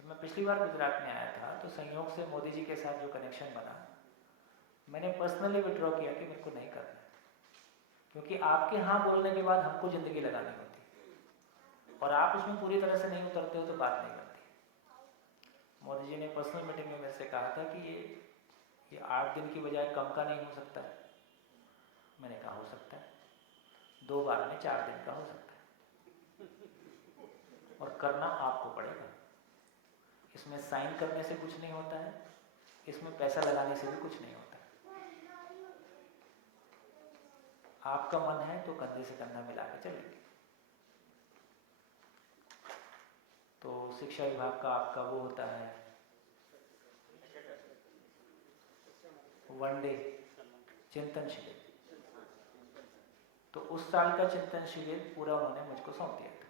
जब मैं पिछली बार गुजरात में आया था तो संयोग से मोदी जी के साथ जो कनेक्शन बना, मैंने पर्सनली विड्रॉ किया कि मेरे को नहीं करना है, क्योंकि आपके हाँ बोलने के बाद हमको ज़िंदगी लगानी होती है और आप उसमें पूरी तरह से नहीं उतरते हो तो बात नहीं बनती। मोदी जी ने पर्सनल मीटिंग में मेरे से कहा था कि ये 8 दिन की बजाय कम का नहीं हो सकता है। मैंने कहा हो सकता है, 2 बार में 4 दिन का हो सकता है और करना आपको पड़ेगा। इसमें साइन करने से कुछ नहीं होता है, इसमें पैसा लगाने से भी कुछ नहीं होता है। आपका मन है तो कंधे से कंधा मिला के चलेंगे। तो शिक्षा विभाग का आपका वो होता है 1 डे चिंतन शिविर, तो उस साल का चिंतन शिविर पूरा उन्होंने मुझको सौंप दिया था।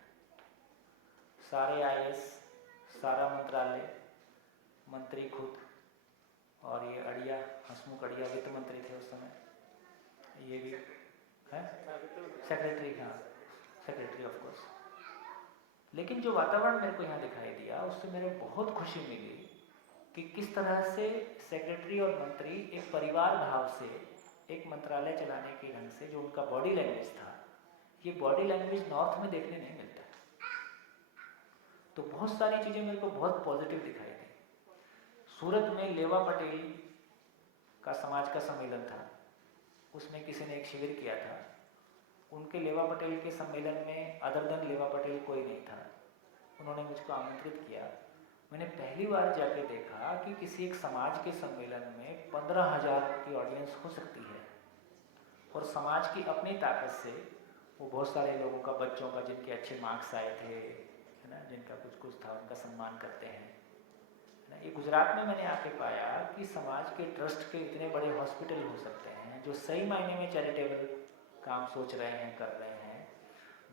सारे आईएएस, सारा मंत्रालय, मंत्री खुद, और ये अड़िया, हंसमुख अड़िया वित्त मंत्री थे उस समय, ये भी है सेक्रेटरी, हाँ सेक्रेटरी ऑफ कोर्स। लेकिन जो वातावरण मेरे को यहाँ दिखाई दिया उससे मेरे बहुत खुशी मिली कि किस तरह से सेक्रेटरी और मंत्री एक परिवार भाव से एक मंत्रालय चलाने के ढंग से जो उनका बॉडी लैंग्वेज था, ये बॉडी लैंग्वेज नॉर्थ में देखने नहीं मिलता है। तो बहुत सारी चीज़ें मेरे को बहुत पॉजिटिव दिखाई दी। सूरत में लेवा पटेल का समाज का सम्मेलन था, उसमें किसी ने एक शिविर किया था। उनके लेवा पटेल के सम्मेलन में अदर देन लेवा पटेल कोई नहीं था। उन्होंने मुझको आमंत्रित किया। मैंने पहली बार जाके देखा कि किसी एक समाज के सम्मेलन में 15,000 की ऑडियंस हो सकती है और समाज की अपनी ताकत से वो बहुत सारे लोगों का, बच्चों का जिनके अच्छे मार्क्स आए थे, है ना, जिनका कुछ था, उनका सम्मान करते हैं, है ना। ये गुजरात में मैंने आके पाया कि समाज के ट्रस्ट के इतने बड़े हॉस्पिटल हो सकते हैं जो सही मायने में चैरिटेबल काम सोच रहे हैं, कर रहे हैं।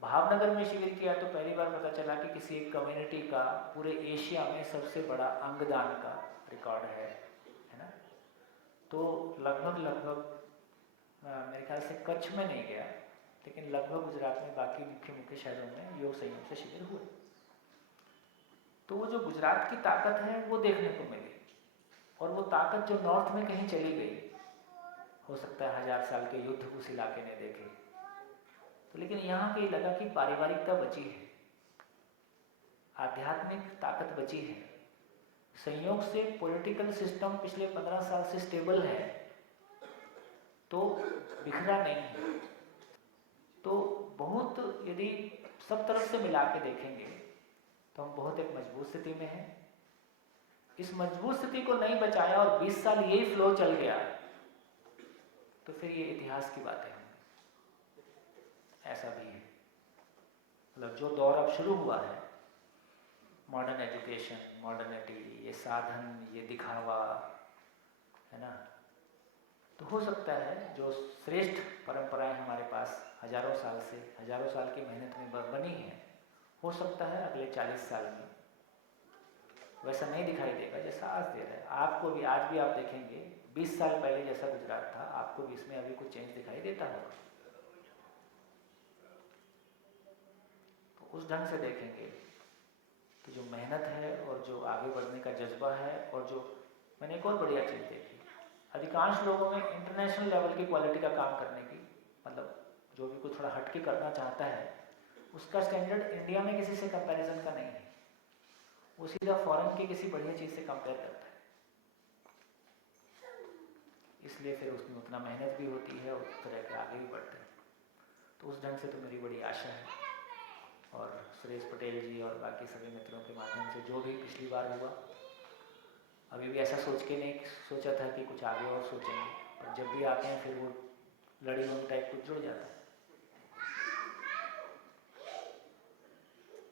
भावनगर में शिविर किया तो पहली बार पता चला कि किसी एक कम्युनिटी का पूरे एशिया में सबसे बड़ा अंगदान का रिकॉर्ड है ना। तो लगभग मेरे ख्याल से कच्छ में नहीं गया, लेकिन लगभग गुजरात में बाकी मुख्य शहरों में योग संयम से शिविर हुए। तो वो जो गुजरात की ताकत है वो देखने को मिली, और वो ताकत जो नॉर्थ में कहीं चली गई, हो सकता है 1000 साल के युद्ध उस इलाके ने देखे, तो लेकिन यहाँ कहीं लगा कि पारिवारिकता बची है, आध्यात्मिक ताकत बची है। संयोग से पॉलिटिकल सिस्टम पिछले 15 साल से स्टेबल है, तो बिखरा नहीं है। तो बहुत, यदि सब तरफ से मिला के देखेंगे तो हम बहुत एक मजबूत स्थिति में हैं। इस मजबूत स्थिति को नहीं बचाया और 20 साल यही फ्लो चल गया, तो फिर ये इतिहास की बातें हैं। ऐसा भी है, मतलब जो दौर अब शुरू हुआ है, मॉडर्न एजुकेशन, मॉडर्निटी, ये साधन, ये दिखावा, है ना, तो हो सकता है जो श्रेष्ठ परंपराएं हमारे पास हजारों साल की मेहनत में बनी हैं, हो सकता है अगले 40 साल में वैसा नहीं दिखाई देगा जैसा आज दे रहा है। आपको भी आज भी आप देखेंगे 20 साल पहले जैसा गुजरात था, आपको भी इसमें अभी कुछ चेंज दिखाई देता होगा। तो उस ढंग से देखेंगे तो जो मेहनत है और जो आगे बढ़ने का जज्बा है और जो मैंने एक और बढ़िया चीज़ देखी, अधिकांश लोगों में इंटरनेशनल लेवल की क्वालिटी का काम करने की, मतलब जो भी कोई थोड़ा हटके करना चाहता है, उसका स्टैंडर्ड इंडिया में किसी से कंपैरिजन का नहीं है। वो सीधा फॉरेन की किसी बढ़िया चीज़ से कंपेयर करता है, इसलिए फिर उसमें उतना मेहनत भी होती है और उस तरह के आगे भी बढ़ते हैं। तो उस ढंग से तो मेरी बड़ी आशा है, और सुरेश पटेल जी और बाकी सभी मित्रों के माध्यम से जो भी पिछली बार हुआ, अभी भी ऐसा सोच के नहीं सोचा था कि कुछ आगे और सोचेंगे, पर जब भी आते हैं फिर वो लड़ी होम टाइप कुछ जुड़ जाता है।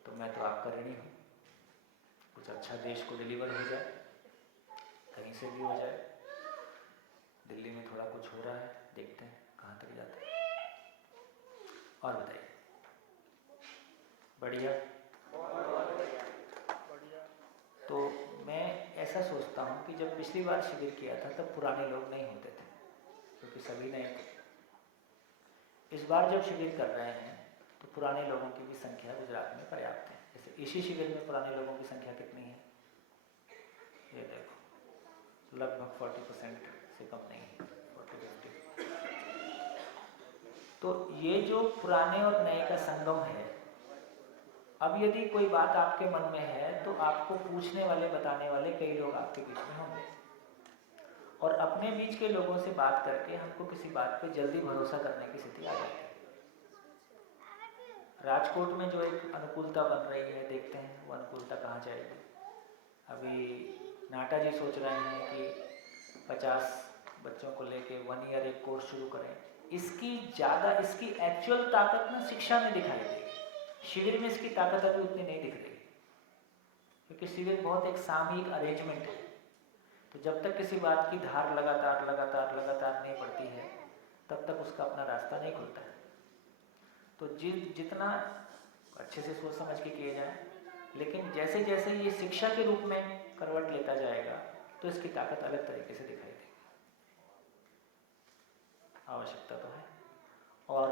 तो मैं तो आपका ऋणी हूँ, कुछ अच्छा देश को डिलीवर हो जाए, कहीं से भी हो जाए। दिल्ली में थोड़ा कुछ हो रहा है, देखते हैं कहाँ तक जाता है। और बताइए, बढ़िया। तो मैं ऐसा सोचता हूँ कि जब पिछली बार शिविर किया था तब पुराने लोग नहीं होते थे, क्योंकि सभी नए थे। इस बार जब शिविर कर रहे हैं तो पुराने लोगों की भी संख्या गुजरात में पर्याप्त है। जैसे इसी शिविर में पुराने लोगों की संख्या कितनी है, ये देखो, लगभग 40% से कम नहीं है, 40-50। तो ये जो पुराने और नए का संगम है, अब यदि कोई बात आपके मन में है तो आपको पूछने वाले, बताने वाले कई लोग आपके बीच में होंगे, और अपने बीच के लोगों से बात करके हमको किसी बात पे जल्दी भरोसा करने की स्थिति आ जाती है। राजकोट में जो एक अनुकूलता बन रही है, देखते हैं वो अनुकूलता कहाँ जाएगी। अभी नाटा जी सोच रहे हैं कि 50 बच्चों को लेके 1 ईयर एक कोर्स शुरू करें। इसकी एक्चुअल ताकत ना शिक्षा में दिखाई देगी, शिविर में इसकी ताकत अभी उतनी नहीं दिख रही, क्योंकि शिविर बहुत एक सामूहिक अरेंजमेंट है। तो जब तक किसी बात की धार लगातार नहीं पड़ती है, तब तक उसका अपना रास्ता नहीं खुलता है। तो जितना अच्छे से सोच समझ के किए जाए, लेकिन जैसे जैसे ये शिक्षा के रूप में करवट लेता जाएगा तो इसकी ताकत अलग तरीके से दिखाई देगी। आवश्यकता तो है। और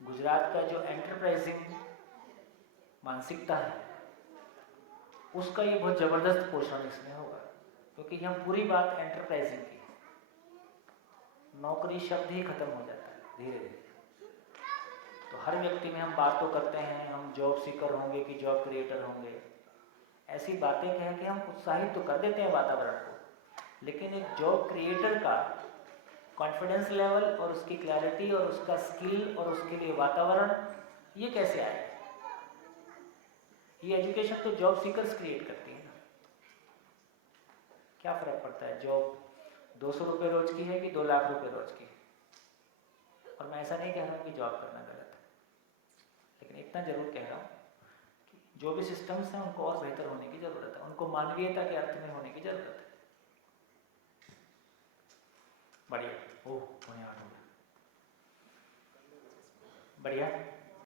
गुजरात का जो एंटरप्राइजिंग मानसिकता है, उसका ये बहुत ज़बरदस्त पोषण इसमें होगा, क्योंकि हम पूरी बात एंटरप्राइजिंग की है। नौकरी शब्द ही खत्म हो जाता है धीरे धीरे। तो हर व्यक्ति में हम बात तो करते हैं, हम जॉब सीकर होंगे कि जॉब क्रिएटर होंगे, ऐसी बातें कह के हम उत्साहित तो कर देते हैं वातावरण को, लेकिन एक जॉब क्रिएटर का कॉन्फिडेंस लेवल और उसकी क्लैरिटी और उसका स्किल और उसके लिए वातावरण, ये कैसे आएगा? ये एजुकेशन तो जॉब सीकर्स क्रिएट करती है ना। क्या फर्क पड़ता है जॉब 200 रुपये रोज की है कि 2 लाख रुपए रोज की? और मैं ऐसा नहीं कह रहा हूँ कि जॉब करना गलत है, लेकिन इतना जरूर कह रहा हूँ कि जो भी सिस्टम्स हैं उनको और बेहतर होने की ज़रूरत है, उनको मानवीयता के अर्थ में होने की ज़रूरत है। बढ़िया, ओह 9:08 हो गया, बढ़िया।